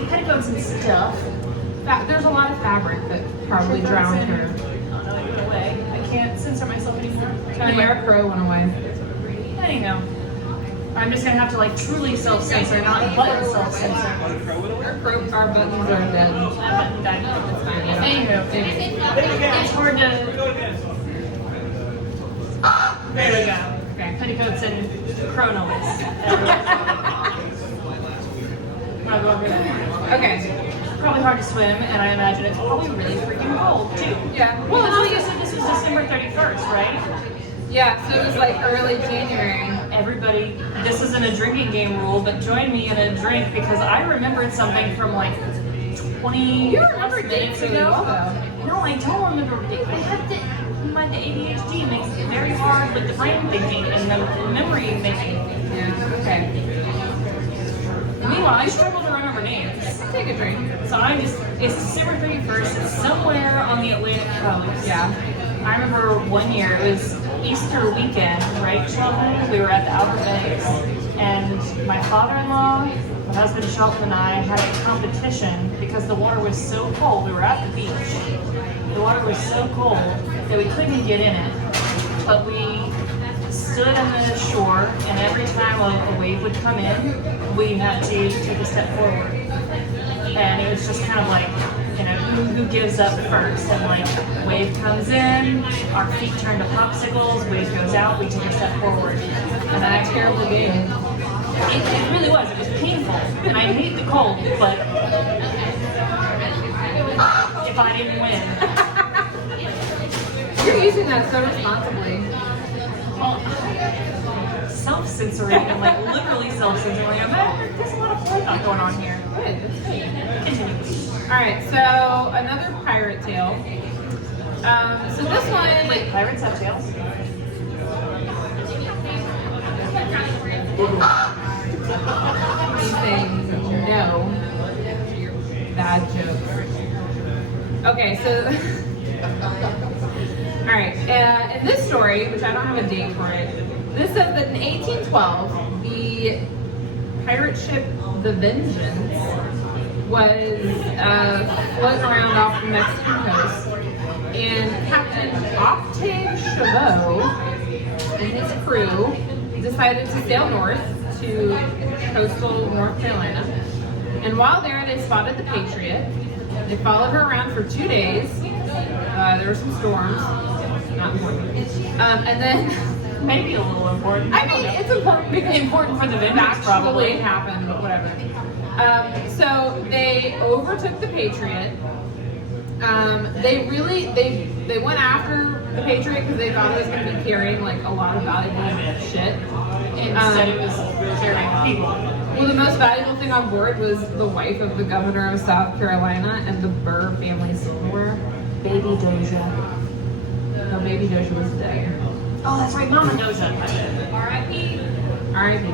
Petticoats and stuff. There's a lot of fabric that probably drowned her. Oh, no, I went away. I can't censor myself anymore. Our crow went away. Anyhow, I'm just gonna have to truly self-censor, not button self-censor. Our buttons are dead. That button died. It's fine. Anywho, it's hard to. There we go. Okay. Petticoats and crow noise. Okay. Probably hard to swim, and I imagine it's probably really freaking cold too. Yeah. Well, and you said this was December 31st, right? Yeah, so it was early January. Everybody, this isn't a drinking game rule, but join me in a drink because I remembered something from 20. You remember dates ago? No, I don't remember dates. I have the ADHD makes it very hard with the brain thinking and the memory making. Yeah, okay. Meanwhile, I struggle to remember names. Take a drink. So it's December 31st, it's somewhere on the Atlantic coast. Yeah. I remember one year, it was Easter weekend, right, Sheldon? We were at the Outer Banks, and my father-in-law, my husband Sheldon, and I had a competition because the water was so cold. We were at the beach. The water was so cold that we couldn't get in it, but we stood on the shore, and every time a wave would come in, we had to take a step forward. And it was just kind of who gives up first? And wave comes in, our feet turn to popsicles, wave goes out, we take a step forward. And that's a terrible game. It really was. It was painful. And I hate the cold, but if I didn't win. You're using that so responsibly. Well, self-censoring and literally self-censoring. There's a lot of forethought going on here. Good. Continue. Alright, so another pirate tale. So this one. Wait, pirates have tails? Anything? No. Bad joke. Okay, so. Alright, in this story, which I don't have a date for it, this says that in 1812, the pirate ship The Vengeance was floating around off the Mexican coast, and Captain Octave Chabot and his crew decided to sail north to coastal North Carolina, And while there, they spotted the Patriot. They followed her around for 2 days. There were some storms. Not important. And then, Maybe a little important. I mean, it's important because Important for the it vintage, actually probably. happened, but whatever. So they overtook the Patriot. They went after the Patriot because they thought it was going to be carrying like a lot of valuable shit. Instead it was carrying people. Well, the most valuable thing on board was the wife of the governor of South Carolina and the Burr family silverware. Baby Doja. No, baby Doja was dead. Oh, that's right, Mama Doja. R.I.P. R.I.P.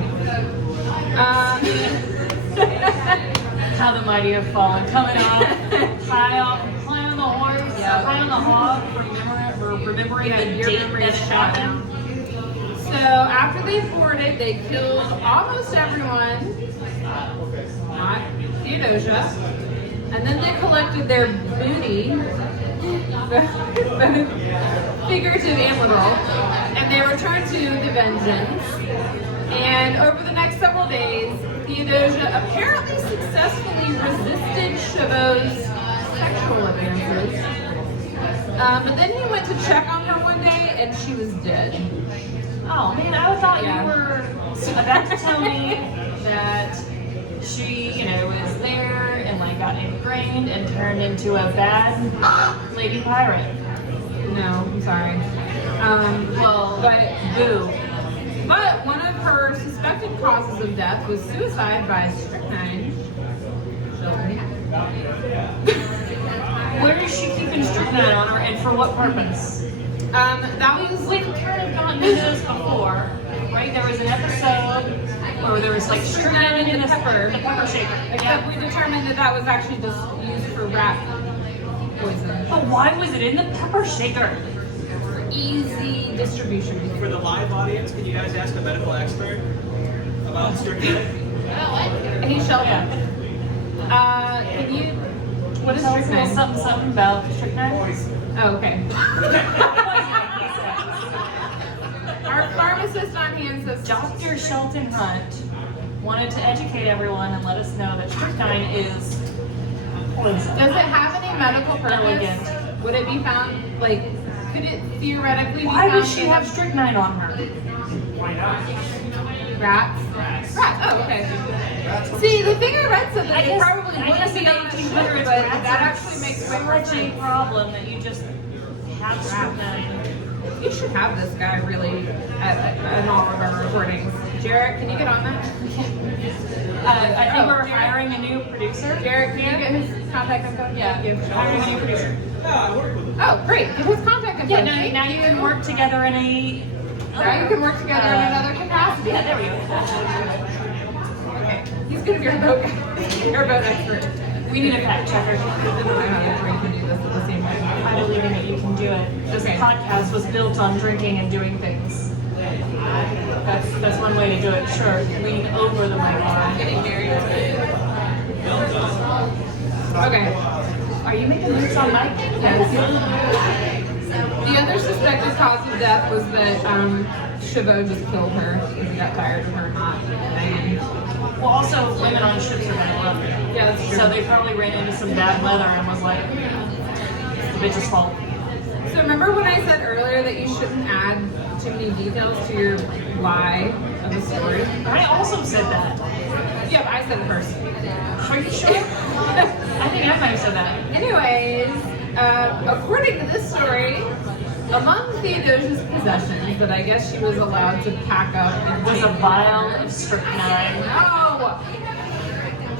How the mighty have fallen. Coming out high on the horse, Yeah. high on the hog, remembering Yeah, the your date memory that is it shot happened. So after they boarded, they killed almost everyone, not Theodosia, and then they collected their booty, both figurative and literal, and they returned to the Vengeance. And over the next several days, Theodosia apparently successfully resisted Chabot's sexual advances. But then he went to check on her one day, and she was dead. Oh man, I thought Yeah. you were about to tell me that she, was there and like got ingrained and turned into a bad lady pirate. No, I'm sorry. Boo. But one of her suspected causes of death was suicide by strychnine. Where is she keeping strychnine on her, and for what purpose? That was We've kind of gone into this before, right? There was an episode where there was like strychnine in the pepper shaker. except we determined that was actually just used for rat poison. But why was it in the pepper shaker? For easy distribution. For the live audience, can you guys ask a medical expert about strychnine? Hey, Shelby. Yeah. Can you? What is Tell us a little strychnine? something about strychnine. Oh, okay. Our pharmacist on hand says Dr. Shelton Hunt wanted to educate everyone and let us know that strychnine is poison. Does it have any medical purpose? Elegant. Would it be found, like, could it theoretically be Why found does she in have strychnine on her? rats? Rats, oh, okay. See, the thing I read said that I it guess- probably I wouldn't guess be in on a ship, 1800s, but rats that are actually makes way more such a sense. problem that you just have strychnine. You should have this guy really at all of our recordings. Jarrett, can you get on that? I think we're hiring a new producer. Jarrett, can you get his contact info? Yeah, Thank you. hiring a new producer. Yeah, I work with them. Oh, great. Give his contact info. Yeah, now you can work together in a. Now you can work together in another capacity. Yeah, there we go. Okay. He's gonna be our boat guy. Our boat expert. We need a fact checker. I don't know how the three can do this at the same time. I believe in it. You can do it. This Okay. podcast was built on drinking and doing things. That's one way to do it. Sure, lean over the microphone. Getting married today. Okay. Are you making notes on mic? Yes. The other suspected cause of death was that Chabot just killed her because he got tired of her not banging. Well, also women on ships are bad luck. Yeah, that's true. So they probably ran into some bad weather and was like, it's the bitch's fault. So remember when I said earlier that you shouldn't add too many details to your lie of the story? I also said that. Yep, I said it first. Are you sure? I think I might have said that. Anyways, according to this story, among Theodosia's possessions that I guess she was allowed to pack up and Was a vial of strychnine. No!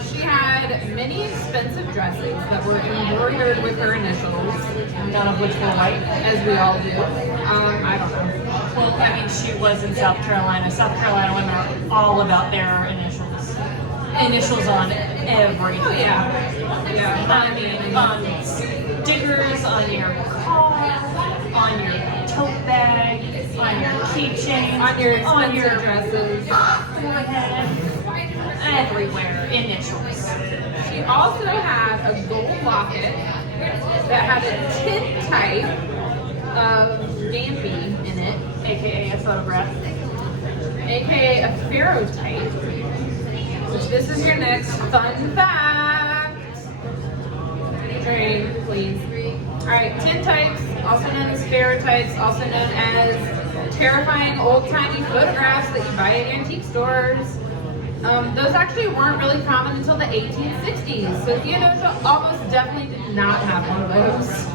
She had many expensive dresses that were embroidered with her initials, None of which were white. as we all do. I don't know. Well, I mean, she was in South Carolina. South Carolina women are all about their initials. Initials on everything. Oh yeah. Yeah. I mean, on stickers, on your car, on your tote bag, on your keychain, On your on your expensive dresses. forehead, everywhere, initials. She also had a gold locket that had a tintype of Dampy in it, AKA a photograph. aka a ferrotype, this is your next fun fact. Drink, please. Alright, tintypes, also known as ferrotypes, also known as terrifying old-timey photographs that you buy at antique stores. Those actually weren't really common until the 1860s. So Theodosia almost definitely did not have one of those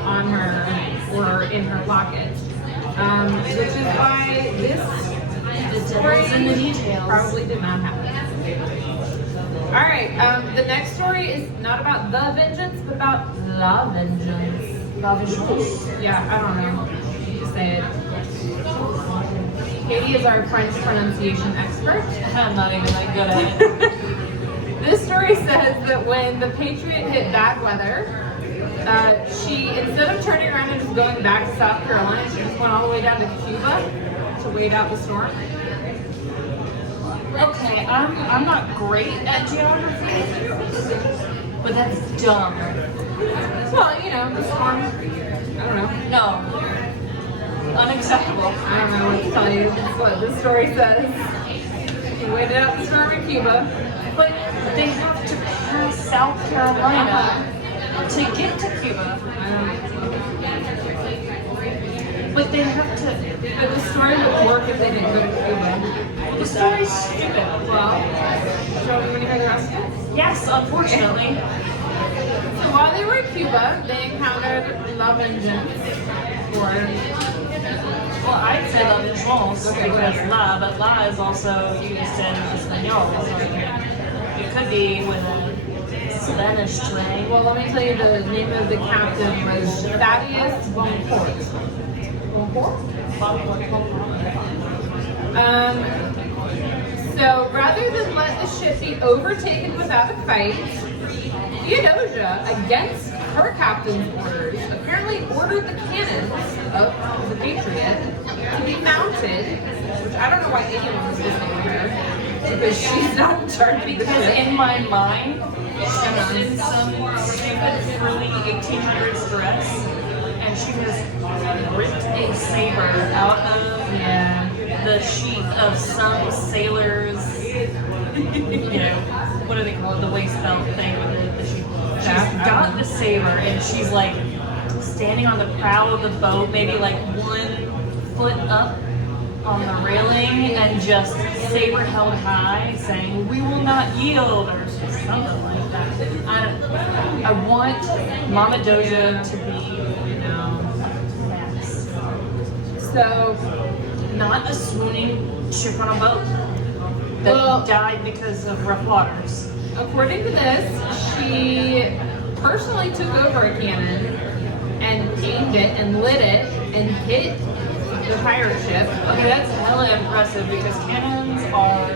on her or in her pocket. Which is why this story in the details. probably did not happen. Alright, the next story is not about the vengeance, but about la vengeance. La vengeance. Yeah, I don't know. You say it. Katie is our French pronunciation expert. I'm not even that good at it. This story says that when the Patriot hit bad weather, she, instead of turning around and just going back to South Carolina, she just went all the way down to Cuba to wait out the storm. Okay, I'm not great at geography, but that's dumb. Well, you know, the storm, I don't know. No. Unacceptable. I don't know what to tell you. That's what this story says. She waited out the storm in Cuba. But they have to pass South Carolina to get to Cuba. But they have to. But the story would work if they didn't go to Cuba. The story's stupid. Well, shall we want to hear the rest of it? Yes, unfortunately. So while they were in Cuba, they encountered La Vengeance. Or Well, I'd say la vengeance because la, but la is also used in Espanol. So it could be with a Spanish twang. well, let me tell you, the name of the captain was Thaddeus Bonport. So rather than let the ship be overtaken without a fight, Theodosia, against her captain's orders, apparently ordered the cannons of the Patriot to be mounted, which I don't know why anyone was listening to her, because she's not in charge of the Because ship. in my mind, she was in some stupid early 1800s dress, and she has ripped a saber out of the sheath of some sailor's, you know, what do they call it, the waist belt thing with the sheath. She's got the saber, and she's like standing on the prow of the boat, maybe like 1 foot up on the railing, and just saber held high, saying, "We will not yield," or something like that. I want Mama Doja to be, you know, Max. So, Not a swooning ship on a boat that Well- died because of rough waters. according to this, she personally took over a cannon and aimed it and lit it and hit the pirate ship. Okay, that's hella impressive because cannons are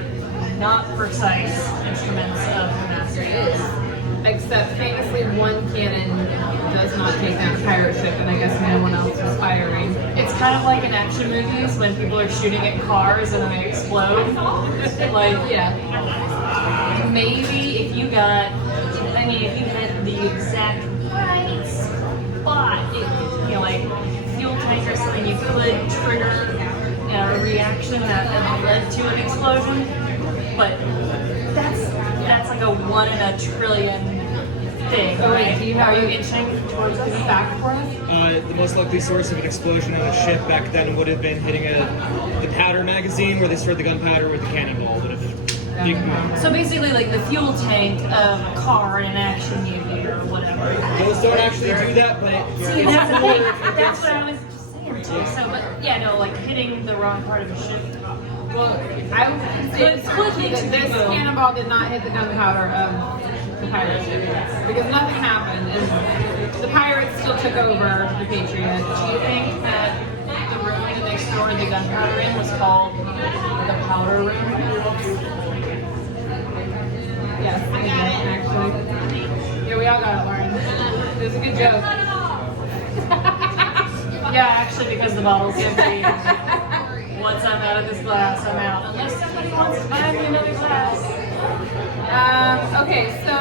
not precise instruments of mass use. Except famously, one cannon does not take down a pirate ship, and I guess no one else was firing. It's kind of like in action movies when people are shooting at cars and then they explode. Like, Yeah. maybe if you got, I mean, if you hit the exact right spot, you know, like fuel tank or something, you could trigger a reaction that led to an explosion. But that's like a 1 in a trillion thing, Oh, wait, right? do you have Are you a- inching towards This the is back for us. The most likely source of an explosion on a ship back then would have been hitting the powder magazine where they stored the gunpowder with the cannonball. Would have So basically, like the fuel tank of a car in an action movie or whatever. those don't actually do that, but See, that's the thing. That's what I was just saying too. So, but yeah, no, like hitting the wrong part of the ship. Well, I would say Quickly that to this go. cannonball did not hit the gunpowder of the pirate ship because nothing happened, and the pirates still took over the Patriot. Do you think that the room that they stored the gunpowder in was called the powder room? Yes, I did, actually. Yeah, we all got it, Lauren. It was a good joke. Yeah, actually, because the bottle's empty. Once I'm out of this glass, I'm out. Unless somebody wants to buy me another glass. Okay, so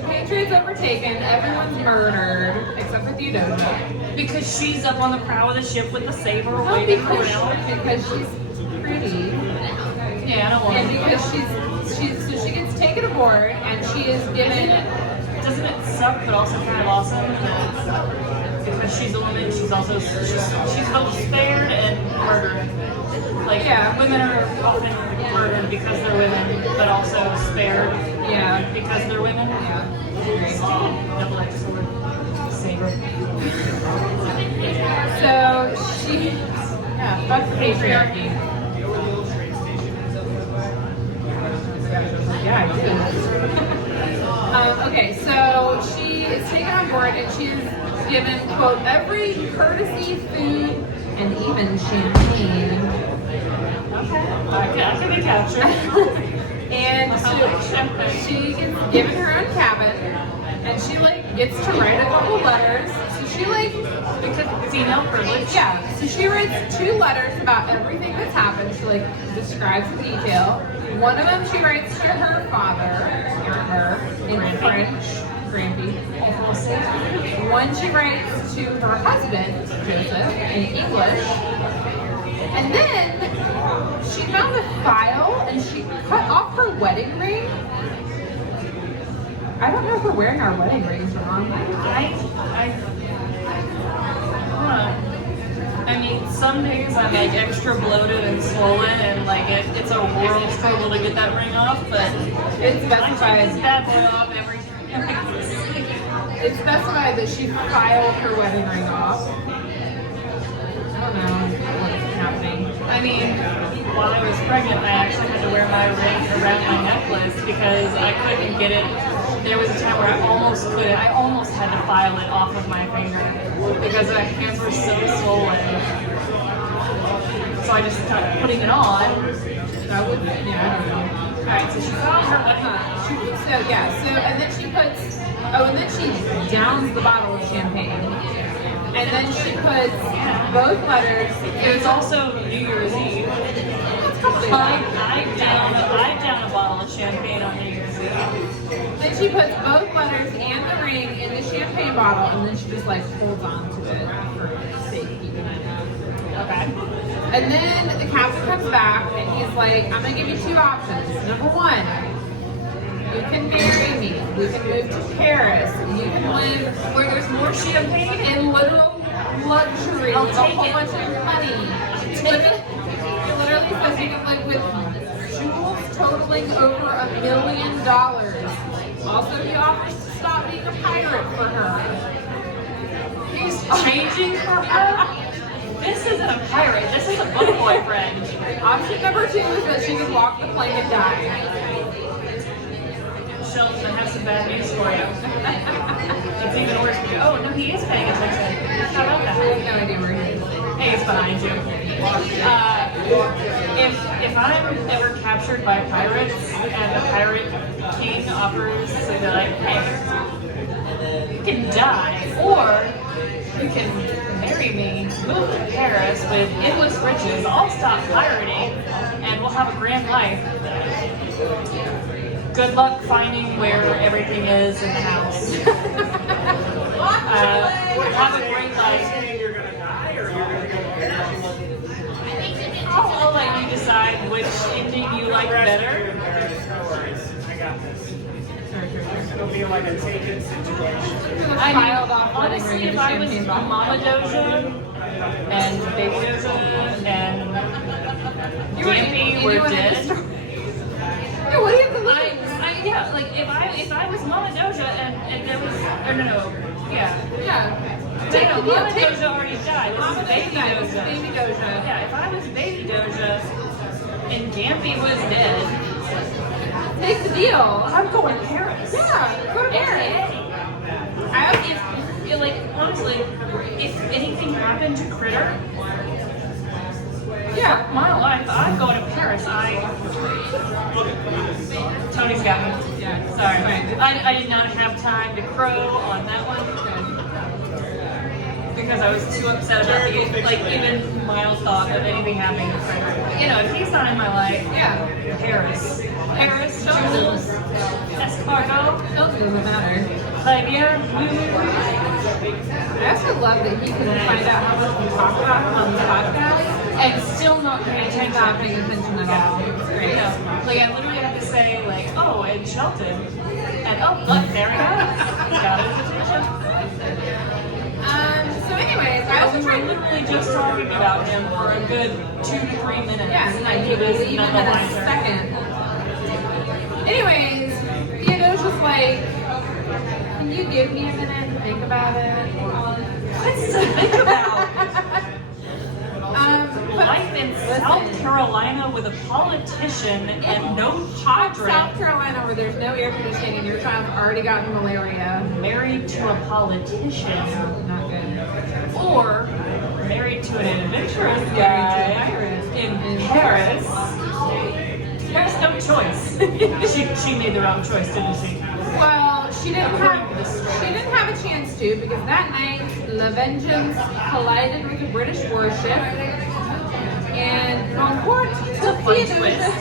the Patriots overtaken, everyone's murdered except for Theodosia. Because she's up on the prow of the ship with the saber Well, waiting for now. because she's pretty. Yeah, I don't want And to. because she's so she she gets taken aboard and she is given. Doesn't it suck, but also kind of awesome that because she's a woman, she's also she's both spared and murdered. Like women are often murdered because they're women, but also spared because they're women. Double-edged sword. Saber. So she, fuck the patriarchy. Yeah, I do. Okay, so she is taken on board and she is given, quote, every courtesy, food, and even champagne. Okay, I can be captured. And she gets given her own cabin, and she gets to write a couple letters. So she because female privilege. Yeah. So she writes 2 letters about everything that's happened. She describes in detail. One of them she writes to her father, in French, Grampy. One she writes to her husband, Joseph, in English. And then she found a file and she cut off her wedding ring. I don't know if we're wearing our wedding rings wrong. I mean, some days I'm extra bloated and swollen, and it's a world struggle to get that ring off. But It's I take this specified. bad boy off every. It's specified that she filed her wedding ring off. I don't know what's happening. I mean, while I was pregnant, I actually had to wear my ring around my necklace because I couldn't get it. There was a time where I almost couldn't. I almost had to file it off of my finger because my hands were so swollen. So I just started putting it on. That would, I don't know. Alright, so she filed her wedding. And then she puts, and then she downs the bottle of champagne. And then she puts both letters. It was also New Year's Eve. I down a bottle of champagne on New Year's Eve. Then she puts both letters and the ring in the champagne bottle, and then she just holds on to it for safekeeping. Okay. And then the captain comes back and he's like, I'm gonna give you 2 options. Number 1, you can marry me. We can move to Paris. You can live where there's more champagne and literal luxury with a whole bunch of money. It literally says you can live with jewels totaling over $1 million. Also, he offers to stop being a pirate for her. He's changing for her? This isn't a pirate. This is a book boyfriend. Option number 2 is that she can walk the plank and die. Sheldon, I have some bad news for you. It's even worse for you. Oh, no, he is paying attention. How about I that? have no idea where he is. Hey, he's behind you. If I'm ever captured by pirates and the pirate king offers to be like, hey, you can die, or you can marry me, move to Paris with endless riches, I'll stop pirating, and we'll have a grand life. Good luck finding where everything is in the house. Have a great life. I'll let you decide which ending you like better. No worries. I got this. It'll be like a taken situation. I Filed mean, off honestly, wedding ring if I and was champagne bottle. Mama Doja and Baby Doja and Dampy were dead, Yeah, what do you have to look at? if I was Mama Doja and there was, or Yeah. Take no, the deal. Mama Take Doja already died. This Mama is Baby Doja. This is Doja. Baby Doja. Yeah, if I was Baby Doja and Dampy was dead, Take the deal. I'm going to Paris. Yeah, go to Paris. Honestly, if anything happened to Critter, Yeah. my life, I'm going to Paris. Tony's got me. Yeah. Sorry. I did not have time to crow on that one because I was too upset about the even mild thought of anything happening to Critter. You know, if he's not in my life, Yeah. Paris, jewels, escargot, Doesn't matter. Libya. I also love that he can find out how much we talk about him on the podcast. And still not paying attention. Not paying attention at all. It's great. You know, like I literally have to say like, oh, and Shelton, and oh, look, there we go. Got his attention. So anyways, I We also were tried literally just talking about him for a good 2 to 3 minutes. Yeah, and then I and he gave was it even none in the a wiser. second. Anyways, Theodosia's like, can you give me a minute to think about it? What's to think about? But Life in South Carolina with a politician and no hot children. South Carolina where there's no air conditioning and your child's already gotten malaria. Married to a politician. Not good. Or married to an adventurous guy in Paris. There's no choice. she made the wrong choice, didn't she? Well, she didn't have a chance to because that night La Vengeance collided with a British warship and Goncourt took Theodosia.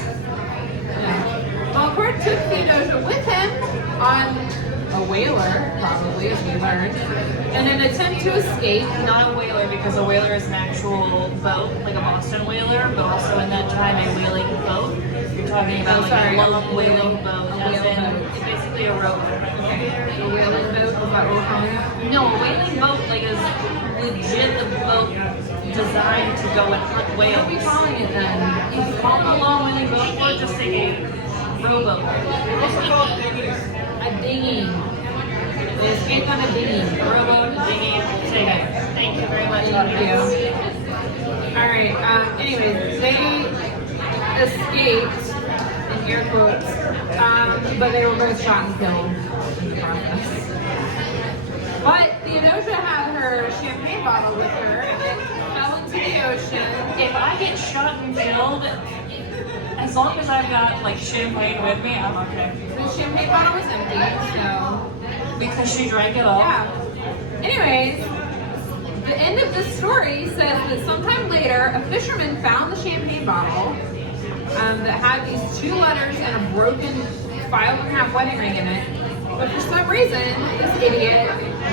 Goncourt took Theodosia with him on a whaler, probably as we learned, in an attempt to escape. Not a whaler because a whaler is an actual boat, like a Boston whaler, but also in that time a whaling boat. You're talking about like a long whaling boat, as in it's basically a rowboat. Okay, a whaling boat, is that what we're calling it? No, a whaling boat like is legit the boat designed to go and hunt What are we whales. calling it then? You can call it a long whaling boat or just a rowboat. A dinghy. They escaped on a dinghy. Rowboat, dinghy, take it. Thank you very much, Thank you. audience. Alright, anyways, they escaped, in air quotes, but they were both shot and killed in the process. But Theodosia had her champagne bottle with her and it fell into the ocean. If I get shot and killed, as long as I've got like champagne with me, I'm okay. The champagne bottle was empty, so Because she drank it all. yeah. Anyways, the end of this story says that sometime later, a fisherman found the champagne bottle that had these 2 letters and a broken 5.5 wedding ring in it. But for some reason, this idiot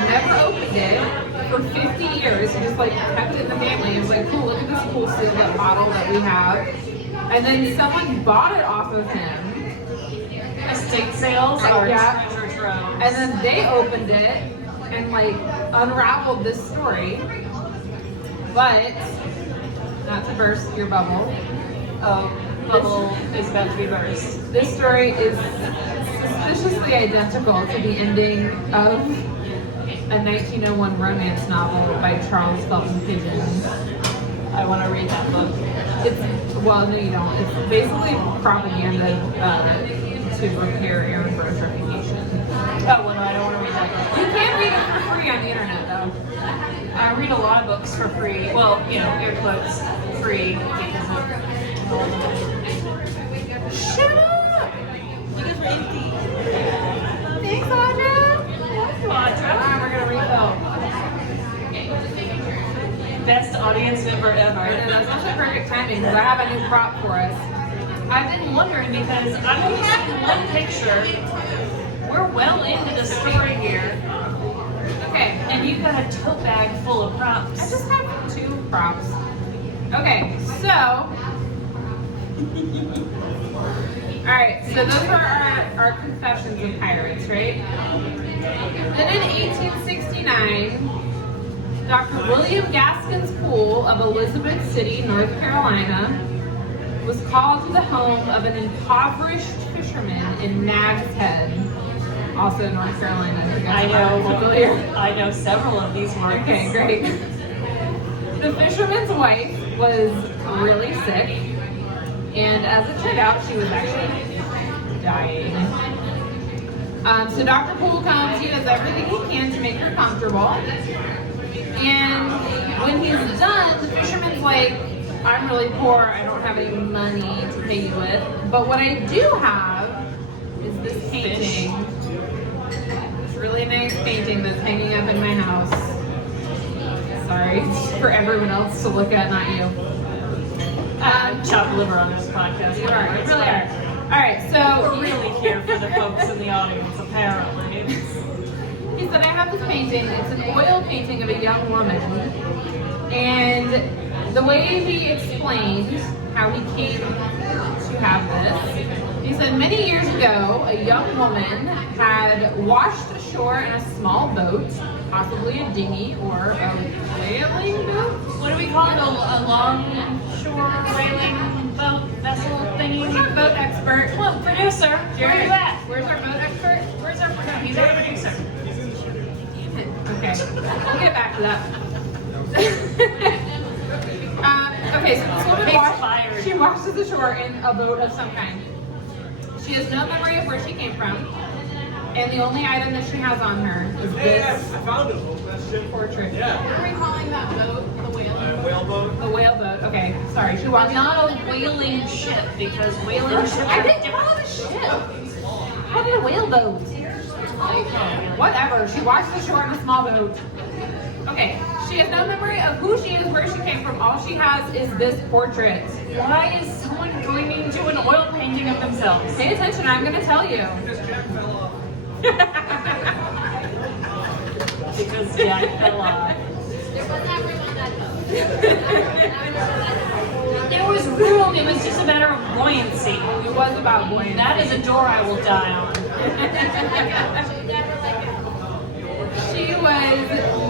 never opened it for 50 years. He just like kept it in the family and was like, cool, look at this cool sealed bottle that we have. And then someone bought it off of him. Estate sales are Yeah. treasure troves. And then they opened it and like unraveled this story. But not to burst your bubble. Oh, bubble is about to be burst. This story is suspiciously identical to the ending of a 1901 romance novel by Charles Felton Pigeon. I want to read that book. Well, no, you don't. It's basically propaganda to repair Aaron Burr's reputation. Oh, well, no, I don't want to read that book. You can't read it for free on the internet, though. I read a lot of books for free. Well, you know, air quotes, free because of Shut up! You guys were empty. Thanks, Audra. Audra. We're gonna refill. Best audience member ever. That's actually perfect timing because I have a new prop for us. I've been wondering because I'm only seeing one picture. We're well into the story here. Okay, And you've got a tote bag full of I props. just have 2 props. Okay, so. Alright, so those are our confessions of pirates, right? Then in 1869, Dr. William Gaskins Poole of Elizabeth City, North Carolina, was called to the home of an impoverished fisherman in Nag's Head, also North Carolina. If you guys are familiar. I know several of these words. Okay, great. The fisherman's wife was really sick, and as it turned out, she was actually dying. So Dr. Poole comes, he does everything he can to make her comfortable. And when he's done, the fisherman's like, I'm really poor, I don't have any money to pay you with. But what I do have is this painting. This really nice painting that's hanging up in my house. Sorry, it's for everyone else to look at, not you. Chopped liver on this podcast. You are, you really are. Alright, so We're really here for the folks in the audience, apparently. he said, I have this painting. It's an oil painting of a young woman. And the way he explained how he came to have this, he said many years ago, a young woman had washed ashore in a small boat, possibly a dinghy or a whaling boat. What do we call it? A long-shore whaling boat vessel thingy? Where's our boat expert? Come on, producer. Where are you at? Where's our boat expert? Where's our producer? He's our producer. Okay, we'll get back to that. Okay, so this woman Expired. she washes ashore in a boat of some kind. She has no memory of where she came from, and the only item that she has on her is Hey, I this found it. That shit. portrait. Yeah. What are we calling that boat? The whale? Whale boat. A whale boat. Okay, sorry. She washed. Not a whaling ship, because whaling ships I are didn't different. call it a ship. Called it a whale boat. Whatever. She washed ashore in a small boat. Okay. She has no memory of who she is, where she came from. All she has is this portrait. Why is someone going into an oil painting of themselves? Pay attention. I'm going to tell you. Because Jack fell off. There was everyone that There was room, it was just a matter of buoyancy. It was about buoyancy. That is a door I will die on. She was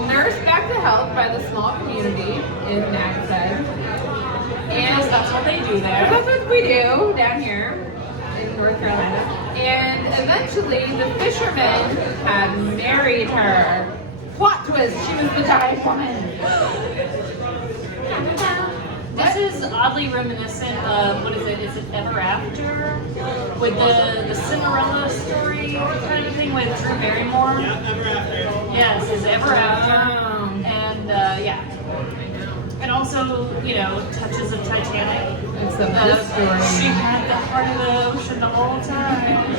nursed back to health by the small community in Nags Head. Because And that's what they do there. that's what we do down here in North Carolina. And eventually the fishermen had married her. Plot twist, she was the dying woman. This is oddly reminiscent of, what is it? Is it Ever After? With the Cinderella story kind of thing with Drew Barrymore? Yeah, ever after. Yes, it's Ever After. Oh. And yeah. And also, you know, touches of Titanic. Except this She story. had the heart of the ocean the whole time.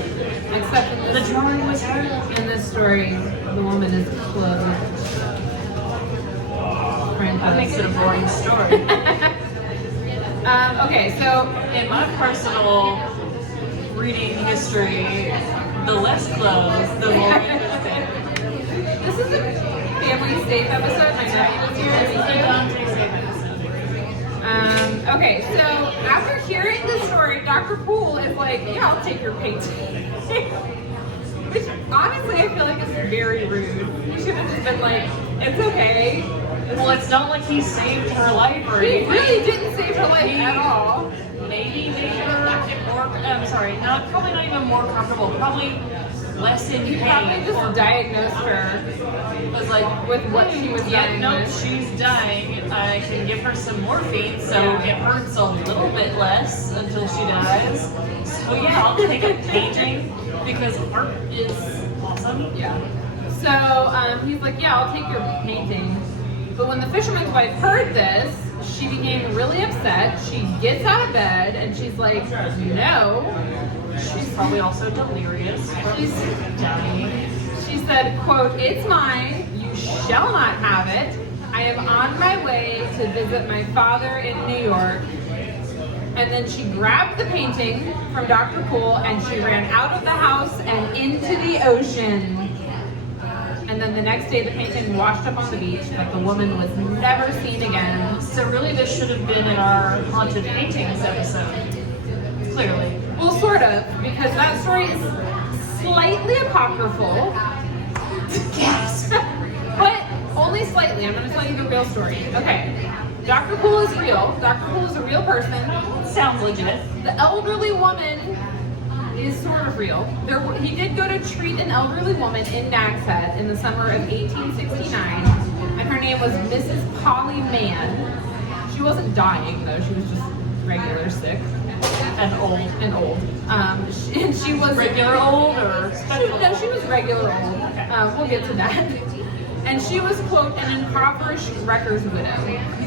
Except in The this, drawing was her. in this story, the woman is clothed. That makes it a boring story. Okay, so In my personal reading history, the less clothes, the more interesting. this is a family safe episode. My nephew was here. This is the Thank Dante Save episode. you. Okay, so after hearing the story, Dr. Poole is like, yeah, I'll take your painting. Which honestly, I feel like is very rude. You should have just been like, it's okay. Well, it's not like he saved her life or He anything. really didn't save her life at all. Maybe made her more, I'm sorry, probably not even more comfortable, probably less in He probably pain. just diagnosed her was like, with what she was yeah, dying nope, with. she's dying. I can give her some morphine so Yeah. it hurts a little bit less until she dies. So yeah, I'll take a painting because art is awesome. Yeah. So he's like, yeah, I'll take your painting. But when the fisherman's wife heard this, she became really upset. She gets out of bed and she's like, no. She's probably also delirious. She's dying. She said, quote, it's mine. You shall not have it. I am on my way to visit my father in New York. And then she grabbed the painting from Dr. Poole and she ran out of the house and into the ocean. And then the next day the painting washed up on the beach, but the woman was never seen again. So really this should have been in our haunted paintings episode. Clearly. Well, sort of, because that story is slightly apocryphal. Yes. But only slightly. I'm going to tell you the real story. Okay. Dr. Poole is real. Dr. Poole is a real person. Sounds legit. The elderly woman is sort of real. He did go to treat an elderly woman in Nags Head in the summer of 1869, and her name was Mrs. Polly Mann. She wasn't dying though; she was just regular sick And old. and old. And she was Regular old or special? No, she was regular old. We'll get to that. And she was, quote, an impoverished wrecker's widow.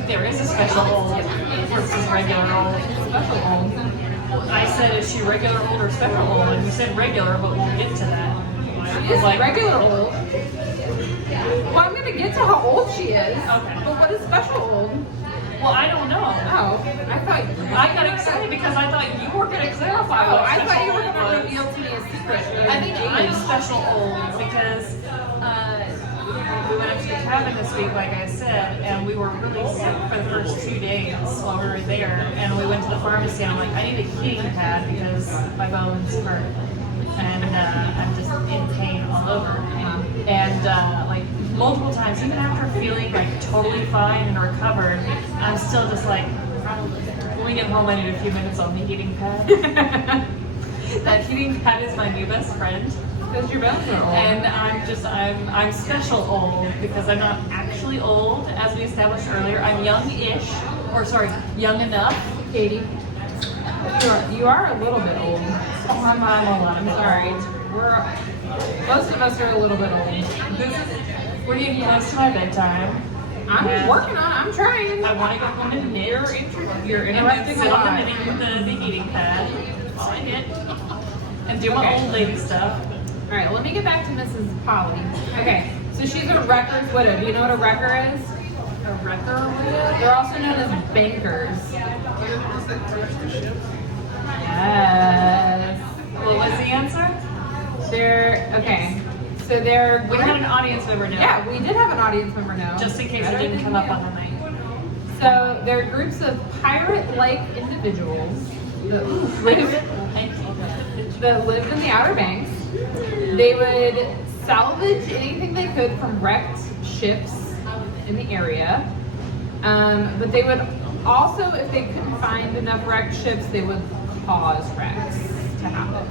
There is a special old versus regular old. Special old. I said, is she regular old or special old? And you said regular, but we'll get to that. She is regular old. Well, I'm going to get to how old she is. Okay. But what is special old? Well, I don't know. Oh, I thought. I got excited because I thought you were going to clarify Oh, what I thought you were special going old to was. reveal to me a secret. I think I'm special old because we went up to the cabin this week, like I said, and we were really sick for the first 2 days while we were there. And we went to the pharmacy, and I'm like, I need a heating pad because my bones hurt, and I'm just in pain all over. And like multiple times, even after feeling like totally fine and recovered, I'm still just like, when we get home, I need a few minutes on the heating pad. That heating pad is my new best friend. Because your bones are old. And I'm special old because I'm not actually old, as we established earlier. I'm young-ish, or sorry, young enough. Katie, you are a little bit old. I'm a lot of Sorry. Most of us are a little bit old. We're getting close to my bedtime. I'm Yeah. working on it. I'm trying. I want to go home and knit. You're interrupting a sit on the lot. knitting with the heating pad. While I knit. And do my old lady stuff. All right, let me get back to Mrs. Polly. Okay, so she's a wrecker's widow. Do you know what a wrecker is? A wrecker widow? They're also known as bankers. Yes. What was the answer? So they're. We had an audience member now. Yeah, we did have an audience member now. Just in case it didn't come up on the night. So they're groups of pirate-like individuals that lived in the Outer Banks. They would salvage anything they could from wrecked ships in the area. But they would also, if they couldn't find enough wrecked ships, they would cause wrecks to happen.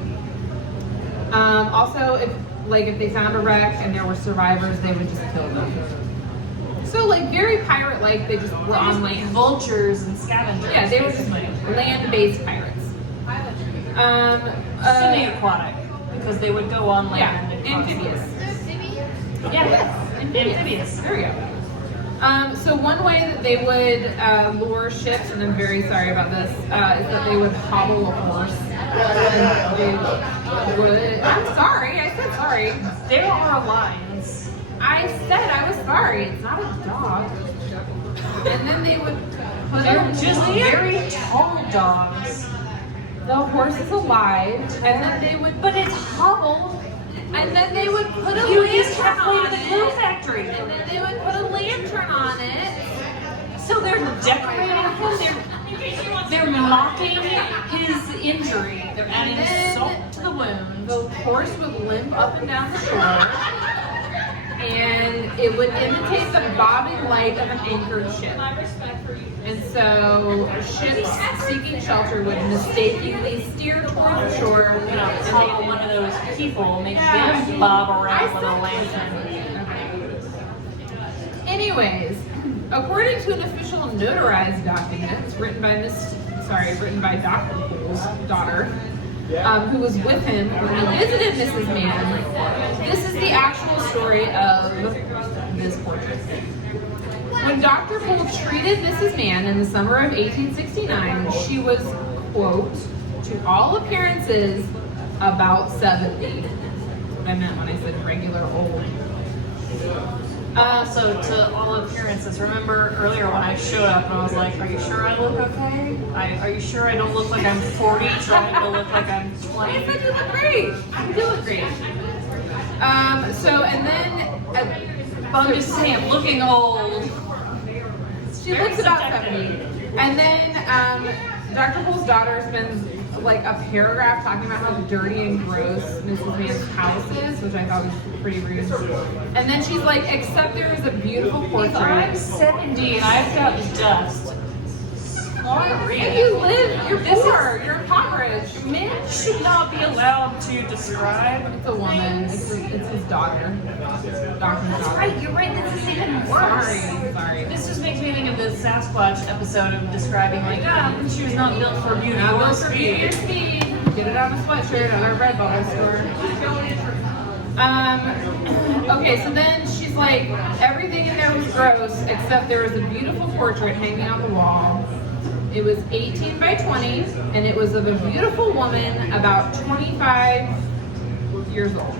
Also, if they found a wreck and there were survivors, they would just kill them. So very pirate-like, they just were on land. Vultures and scavengers. Yeah, they were just land-based pirates. Semi-aquatic, because they would go on land. Yeah, amphibious. Yeah, amphibious. There we go. So one way that they would lure ships, and I'm very sorry about this, is that they would hobble a horse. And they would. I'm sorry. I said sorry. There are lines. I said I was sorry. It's not a dog. And then they would put They're a just very tall dogs. The horse is alive, and then they would. But it's hobbled. And then they would put a You just lantern halfway on to the glue it. factory. And then they would put a lantern on it. So they're decorating him. They're mocking his injury. They're adding salt to the wound. The horse would limp up and down the shore, and it would imitate the bobbing light of an anchored ship. And so ships seeking shelter would mistakenly steer toward the shore. Call one of those people, make them bob around with a lantern. Anyways, according to an official notarized document written by Dr. Pool's daughter, who was with him when he visited Mrs. Mann, this is the actual story of this portrait. When Dr. Poole treated Mrs. Mann in the summer of 1869, she was, quote, to all appearances, about 70. What I meant when I said regular old. So to all appearances, remember earlier when I showed up and I was like, are you sure I look okay? Are you sure I don't look like I'm 40 trying to look like I'm 20? I said you look great. You do look great. I'm just saying, I'm looking old. She looks about 70. And then Dr. Poole's daughter spends a paragraph talking about how dirty and gross Mrs. Mann's house is, which I thought was pretty rude. And then she's like, except there is a beautiful portrait. If I'm 70 and I've got dust, And you live, you're poor, you're impoverished. men should not be allowed to describe. It's a woman. It's his daughter. Doctor's daughter. Right, you're right, this is even worse. Sorry. This just makes me think of the Sasquatch episode of describing she was not built for beauty Now or go for beauty or speed. speed. Get it on a sweatshirt at our Redbubble store. Okay, so then she's like, everything in there was gross, except there was a beautiful portrait hanging on the wall. It was 18 by 20, and it was of a beautiful woman about 25 years old.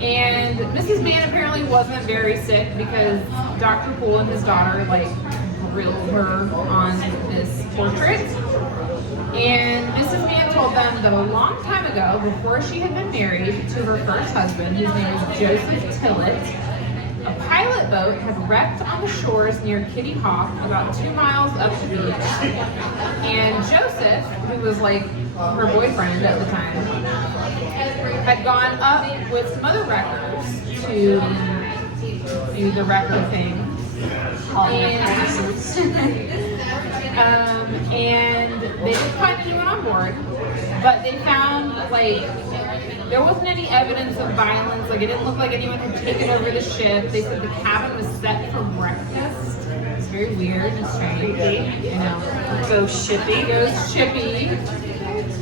And Mrs. Mann apparently wasn't very sick because Dr. Poole and his daughter grilled her on this portrait. And Mrs. Mann told them that a long time ago, before she had been married to her first husband, his name was Joseph Tillett, a boat had wrecked on the shores near Kitty Hawk, about 2 miles up the beach. And Joseph, who was like her boyfriend at the time, had gone up with some other wreckers to do the wrecker thing. And they didn't find anyone on board, but they found like there wasn't any evidence of violence. Like it didn't look like anyone had taken over the ship. They said the cabin was set for breakfast. It's very weird and strange. You know, Ghost shippy. ghost shippy.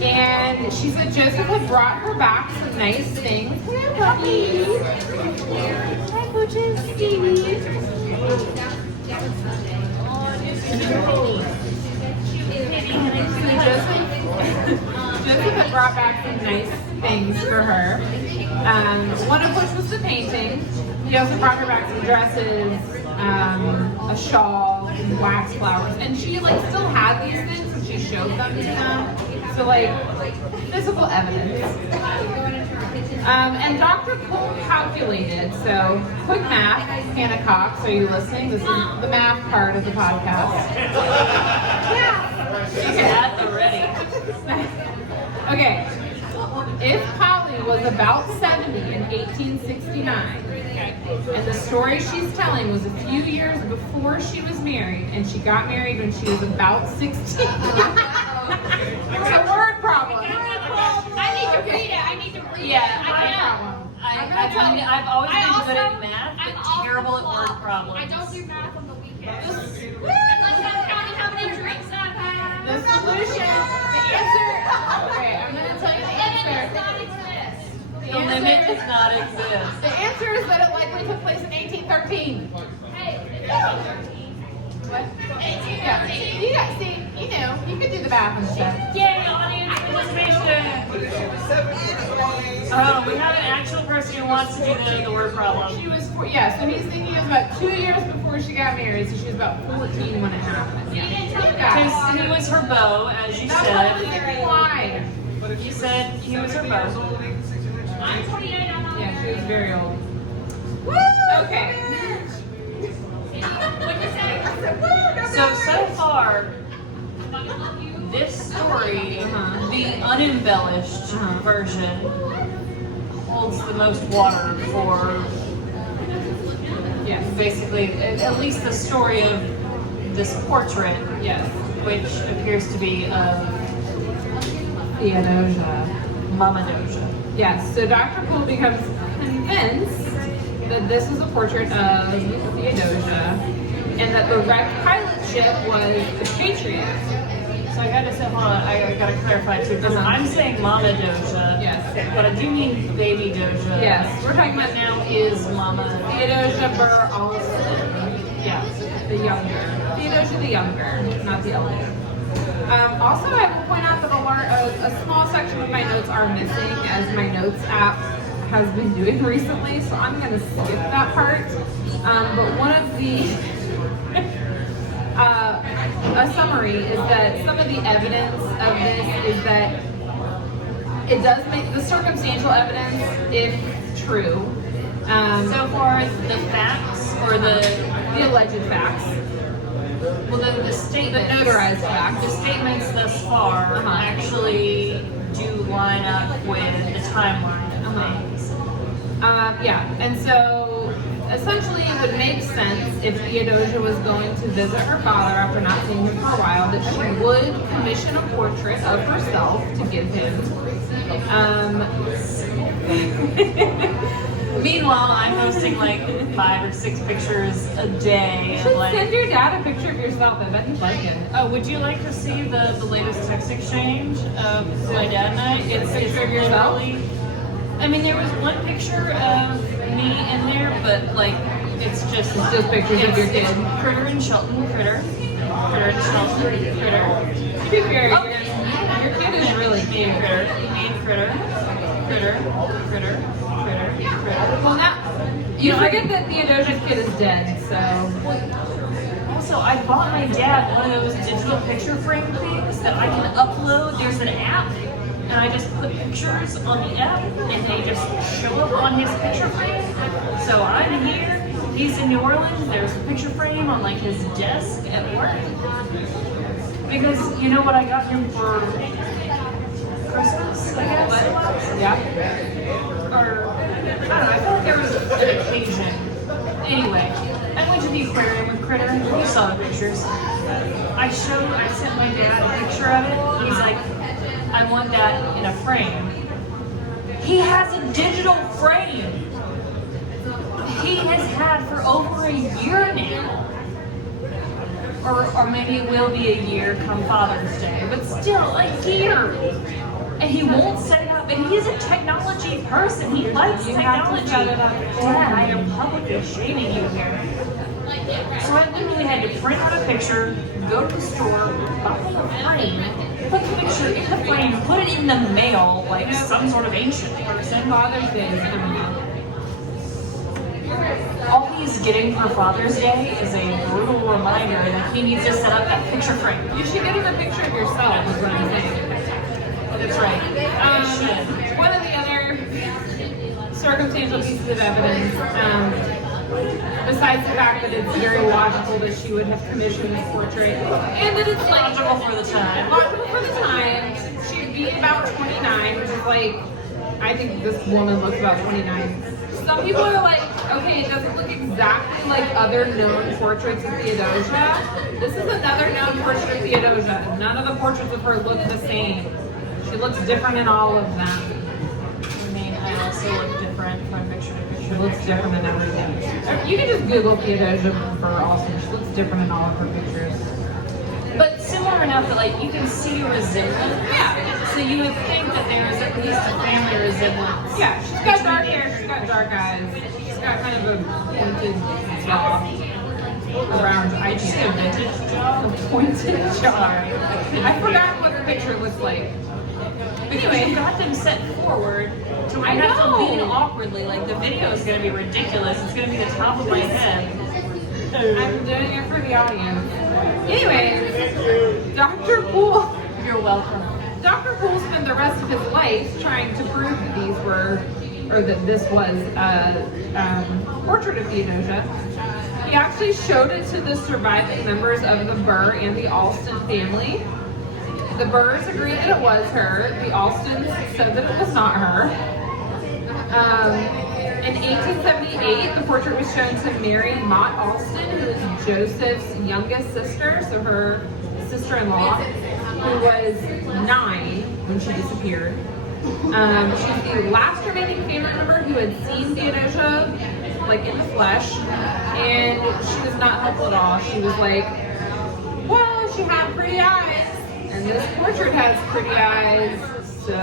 And she said Joseph had brought her back some nice things. Hi, puppies. Hi, Pooches. Stevie. Joseph had brought back some nice things for her. One of which was the painting. He also brought her back some dresses, a shawl, and wax flowers. And she like still had these things, and she showed them to them. So like physical evidence. And Dr. Cole calculated, so quick math, Hannah Cox, are you listening? This is the math part of the podcast. Yeah. That's already. Okay. If Polly was about 70 in 1869, and the story she's telling was a few years before she was married, and she got married when she was about 16. It's a word problem. I need to read it. I need to read Yeah, it. I've always been good at I'm math, but awful terrible at flop. word problems. I don't do math on the weekends. Unless I'm counting how many drinks I've had. The solution, the answer. Okay, I'm gonna tell you the Limit does answer. not exist. The limit does not exist. The answer is that it likely took place in 1813. Hey, it's 1813. What? 1813. Yeah. See, you know, you could do the math and stuff. Yay, audience participation! Oh, we have an actual person who wants to do the word problem. She was so he's thinking it was about 2 years before she got married, so she was about 14 when it happened. Yeah. Because he was her beau, as you That said. wasn't implied. You said he was her beau. I'm 28. I'm not Yeah, she was very old. Okay. What'd you say? So far, this story, the unembellished version, holds the most water for Yes. basically, at least the story of this portrait, Yes. which appears to be of Theodosia. Mama Doja. Yes. So Dr. Poole becomes convinced that this was a portrait of Theodosia, and that the wrecked pilot ship was the Patriot. So I gotta say, hold on, I gotta clarify too, because I'm saying Mama Doja, Yes. but I do mean Baby Doja. Yes. We're talking about Now is Mama. Theodosia Burr Alston. Yeah. The younger. Theodosia the younger, not the elder. Also, I will point out that a small section of my notes are missing, as my notes app has been doing recently, so I'm going to skip that part. But one of the, a summary is that some of the evidence of this is that it does make the circumstantial evidence, if true. So far, the facts or the alleged facts. well, the The statements, notarized facts. the statements thus far actually do line up with the timeline of things. Yeah, and so essentially it would make sense if Theodosia was going to visit her father after not seeing him for a while, that she would commission a portrait of herself to give him. Meanwhile, I'm posting like 5 or 6 pictures a day. You And should like, send your dad a picture of yourself. I bet he'd like it. oh, would you like to see the latest text exchange of my dad and I? It's picture of yourself? literally- I mean, there was one picture of me in there, but like, it's just pictures of your kid. Critter and Shelton, Critter and Shelton, Critter. To be fair, your kid is really Me cute. and Critter, me and Critter, Critter, Critter, Critter, Critter. Well, now, you forget that Theodosia's kid is dead, so. Also, I bought my dad one of those digital picture frame things that I can upload. There's an app, and I just put pictures on the app, and they just show up on his picture frame. So I'm here, he's in New Orleans. There's a picture frame on like his desk at work. Because you know what I got him for Christmas, I guess? Yeah. Or, I don't know, I felt like there was an occasion. Anyway, I went to the aquarium with Critter. You saw the pictures. I sent my dad a picture of it. He's like, I want that in a frame. He has a digital frame. He has had for over a year now. Or maybe it will be a year come Father's Day, but still a year. And he won't set it up. And he's a technology person. He likes technology. Dad, I am publicly shaming you here. So I literally had to print out a picture, go to the store, buy a frame, put the picture in the frame, put it in the mail like some sort of ancient person. Father's Day is coming up. All he's getting for Father's Day is a brutal reminder that he needs to set up that picture frame. You should get him a picture of yourself, is what I'm saying. That's right. I should. One of the other circumstantial pieces of evidence, besides the fact that it's very logical that she would have commissioned this portrait, and that it's like Logical for the time. logical for the time, she'd be about 29, which is like, I think this woman looks about 29. Some people are like, okay, it doesn't look exactly like other known portraits of Theodosia. This is another known portrait of Theodosia. None of the portraits of her look the same. She looks different in all of them. I mean, I also look different from picture to picture. She looks different in everything. You can just Google Theodosia Burr Alston. She looks different in all of her pictures. But similar enough that like you can see a resemblance. Yeah. So you would think that there's at least a family resemblance. Yeah, she's got dark hair, she's got dark eyes. She's got kind of a pointed jaw around I just see a vintage jaw. a pointed jaw. Sorry. I forgot what the picture looks like. Anyway, you got them set forward to where I you have to know. lean awkwardly. Like the video is going to be ridiculous. It's going to be the top of my head. I'm doing it for the audience. Anyway, Dr. Poole. You're welcome. Dr. Poole spent the rest of his life trying to prove that these were, or that this was a portrait of Theodosia. He actually showed it to the surviving members of the Burr and the Alston family. The Burrs agreed that it was her. The Alstons said that it was not her. In 1878, the portrait was shown to Mary Mott Alston, who is Joseph's youngest sister, so her sister-in-law, who was 9 when she disappeared. She's the last remaining family member who had seen Theodosia, like in the flesh, and she was not helpful at all. She was like, well, she had pretty eyes, and this portrait has pretty eyes, so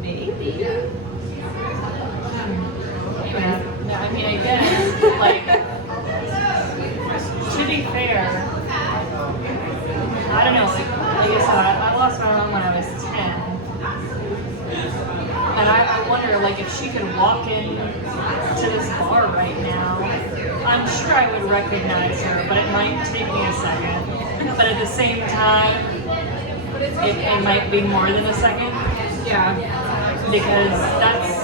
maybe. Anyway. Yeah, I mean, I guess, like, to be fair, I don't know, like I said, I lost my mom when I was 10. And I wonder, like, if she could walk in to this bar right now, I'm sure I would recognize her, but it might take me a second. But at the same time, it might be more than a second. Yeah. Because that's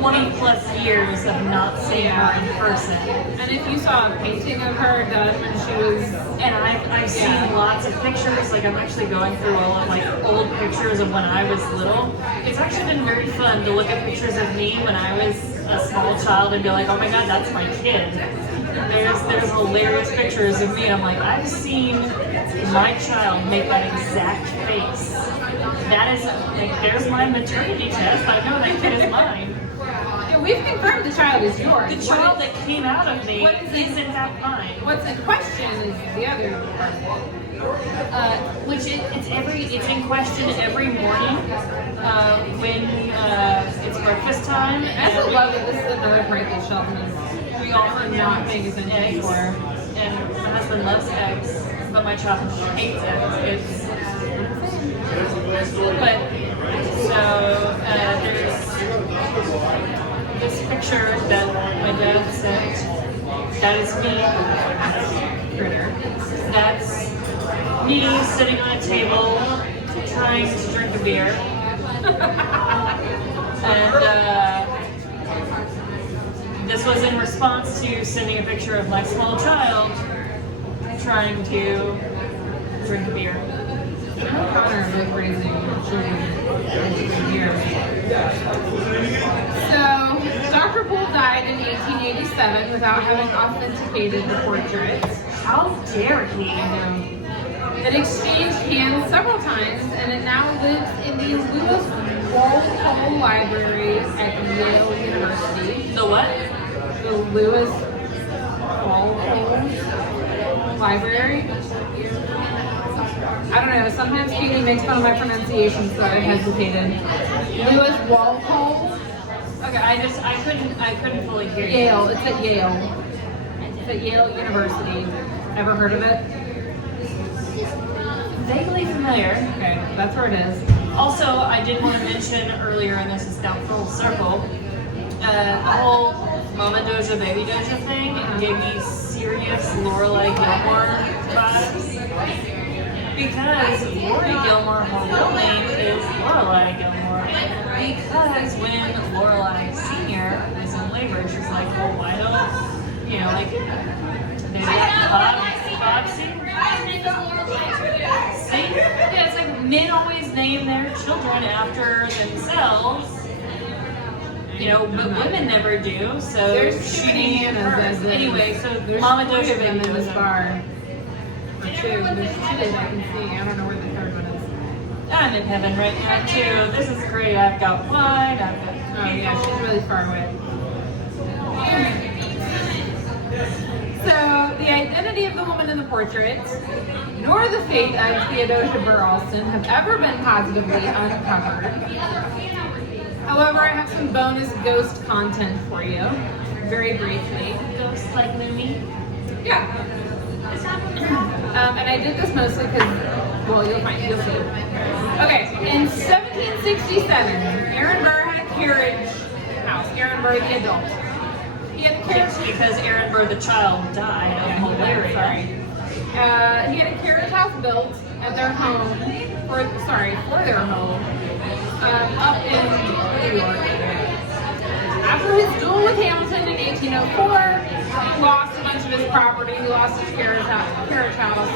20 plus years of not seeing her in person. And if you saw a painting of her done when she was, And I've seen lots of pictures, like I'm actually going through all of like old pictures of when I was little. It's actually been very fun to look at pictures of me when I was a small child and be like, oh my god, that's my kid. There's hilarious pictures of me and I'm like, I've seen my child make that exact face. That is, like, there's my maternity test. I know that kid is mine. yeah, we've confirmed the child is yours. The child that came out of me what is is in fact mine. What's in question is the other part. Which it's in question every morning when it's breakfast time. I also love that this is another part that Sheldon is We all are not paying attention eggs, for. and my husband loves eggs, but my child hates eggs. But so there's this picture that my dad sent. That is me, Critter. That's me sitting on a table trying to drink a beer. And this was in response to sending a picture of my small child trying to drink a beer. Connor was raising children here. So, Dr. Poole died in 1887 without having authenticated the portrait. How dare he? It exchanged hands several times, and it now lives in the Lewis Walpole Library at Yale University. The what? The Lewis Walpole Library. I don't know. Sometimes Katie makes fun of my pronunciation, so I hesitated. Lewis Walpole. Okay, I couldn't fully hear you. Yale. It's at Yale. It's at Yale University. Ever heard of it? Vaguely familiar. Okay, that's where it is. Also, I did want to mention earlier, and this is now full circle, the whole Mama Doja, Baby Doja thing gave me serious Lorelai Gilmore vibes. Because Lori Gilmore, her real name is Lorelai Gilmore. Because when Lorelai Sr. was in labor, she was like, well, why don't, you know, like, maybe Bob Sr.? See? Yeah, it's like men always name their children after themselves. You know, but women never do, so There's she too many named Hannahs her. as in- Anyway, so There's Mama three Doja, of them Baby in this Doja. bar. Or two. There's two that I can see. I don't know where the third one is. I'm in heaven right now too. This is great. I've got wine. I've got Oh yeah, she's really far away. So, the identity of the woman in the portrait, nor the fate of Theodosia Burr Alston have ever been positively uncovered. However, I have some bonus ghost content for you, very briefly. ghost like Mimi. Yeah. And I did this mostly because, well, you'll see. Okay, in 1767, Aaron Burr had a carriage house. Aaron Burr, the adult. He had a carriage. Because Aaron Burr, the child, died of malaria. Sorry. He had a carriage house built at their home, for their home, up in New York. After his duel with Hamilton in 1804, he lost a bunch of his property. He lost his carriage house.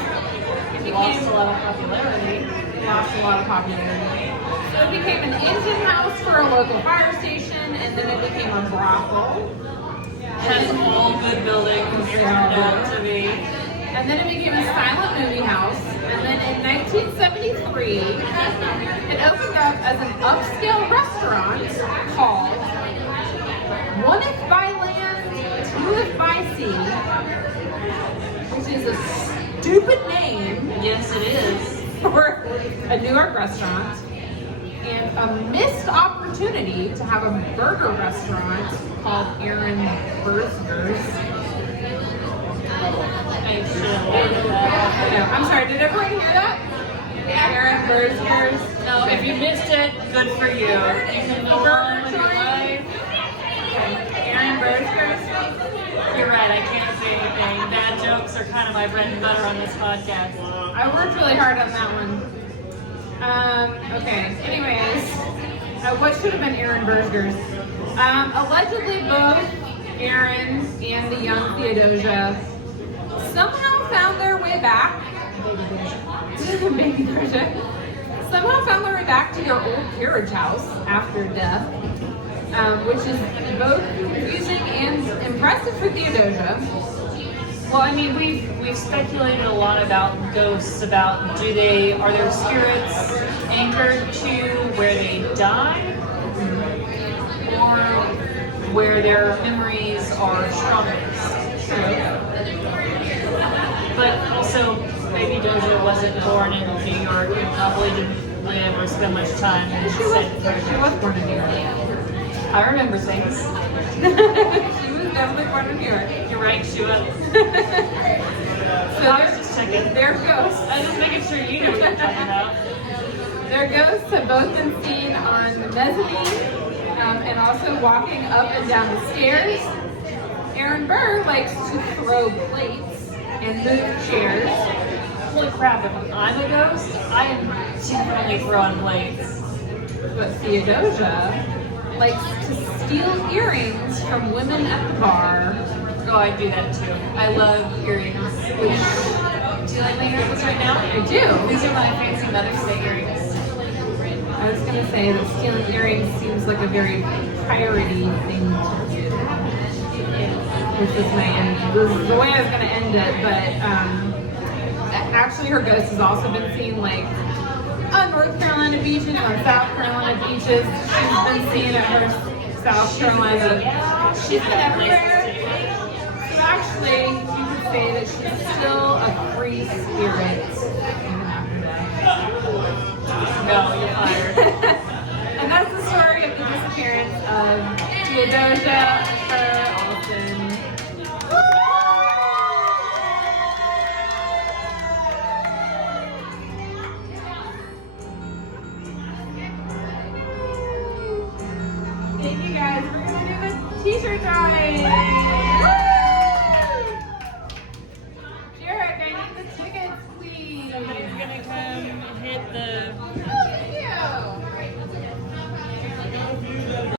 He lost a lot of popularity. Lost a lot of popularity. So it became an engine house for a local fire station, and then it became a brothel. Has all good buildings turned out to be. And then it became a silent movie house. And then in 1973, it opened up as an upscale restaurant called One If by Land, Two If by Sea, which is a stupid name. Yes, it is. For a New York restaurant, and a missed opportunity to have a burger restaurant called Aaron Burger's. I should have noted that. I'm sorry, did everyone hear that? Aaron Burger's. No, if you missed it, good for you. You can go on with your life. Aaron Burger's. You're right, I can't say anything. Bad jokes are kind of my bread and butter on this podcast. I worked really hard on that one. Okay, anyways, what should have been Aaron Burger's? Allegedly both Aaron and the young Theodosia somehow found their way back. Baby Doja. Somehow found their way back to their old carriage house after death, which is both confusing and impressive for Theodosia. Well, I mean, we've speculated a lot about ghosts, about are their spirits anchored to where they died, or where their memories are strongest. But also, Baby Doja wasn't born in New York and probably didn't live or spend much time in She was born in New York. I remember things. She was definitely born in New York. You're right, she was. So I was just checking. their ghosts. I was just making sure you knew what you were talking about. Their ghosts have both been seen on the mezzanine and also walking up and down the stairs. Aaron Burr likes to throw plates and move chairs. Holy crap, if I'm a ghost, I am definitely throwing plates. But Theodosia likes to steal earrings from women at the bar. Oh, I do that too. I love earrings. Which, do you like my earrings right now? I do. These are my fancy Mother's Day earrings. I was gonna say that stealing earrings seems like a very priority thing to do. This is my end. This is the way I was gonna end it, but actually her ghost has also been seen like on North Carolina beaches, on South Carolina beaches. She's been seen at her South Carolina. She's been everywhere. So actually, you could say that she's still a free spirit even after that. No, you're fired. And that's the story of the disappearance of Theodosia, Burr, Alston. Thank you guys. We're gonna do the t-shirt drawing.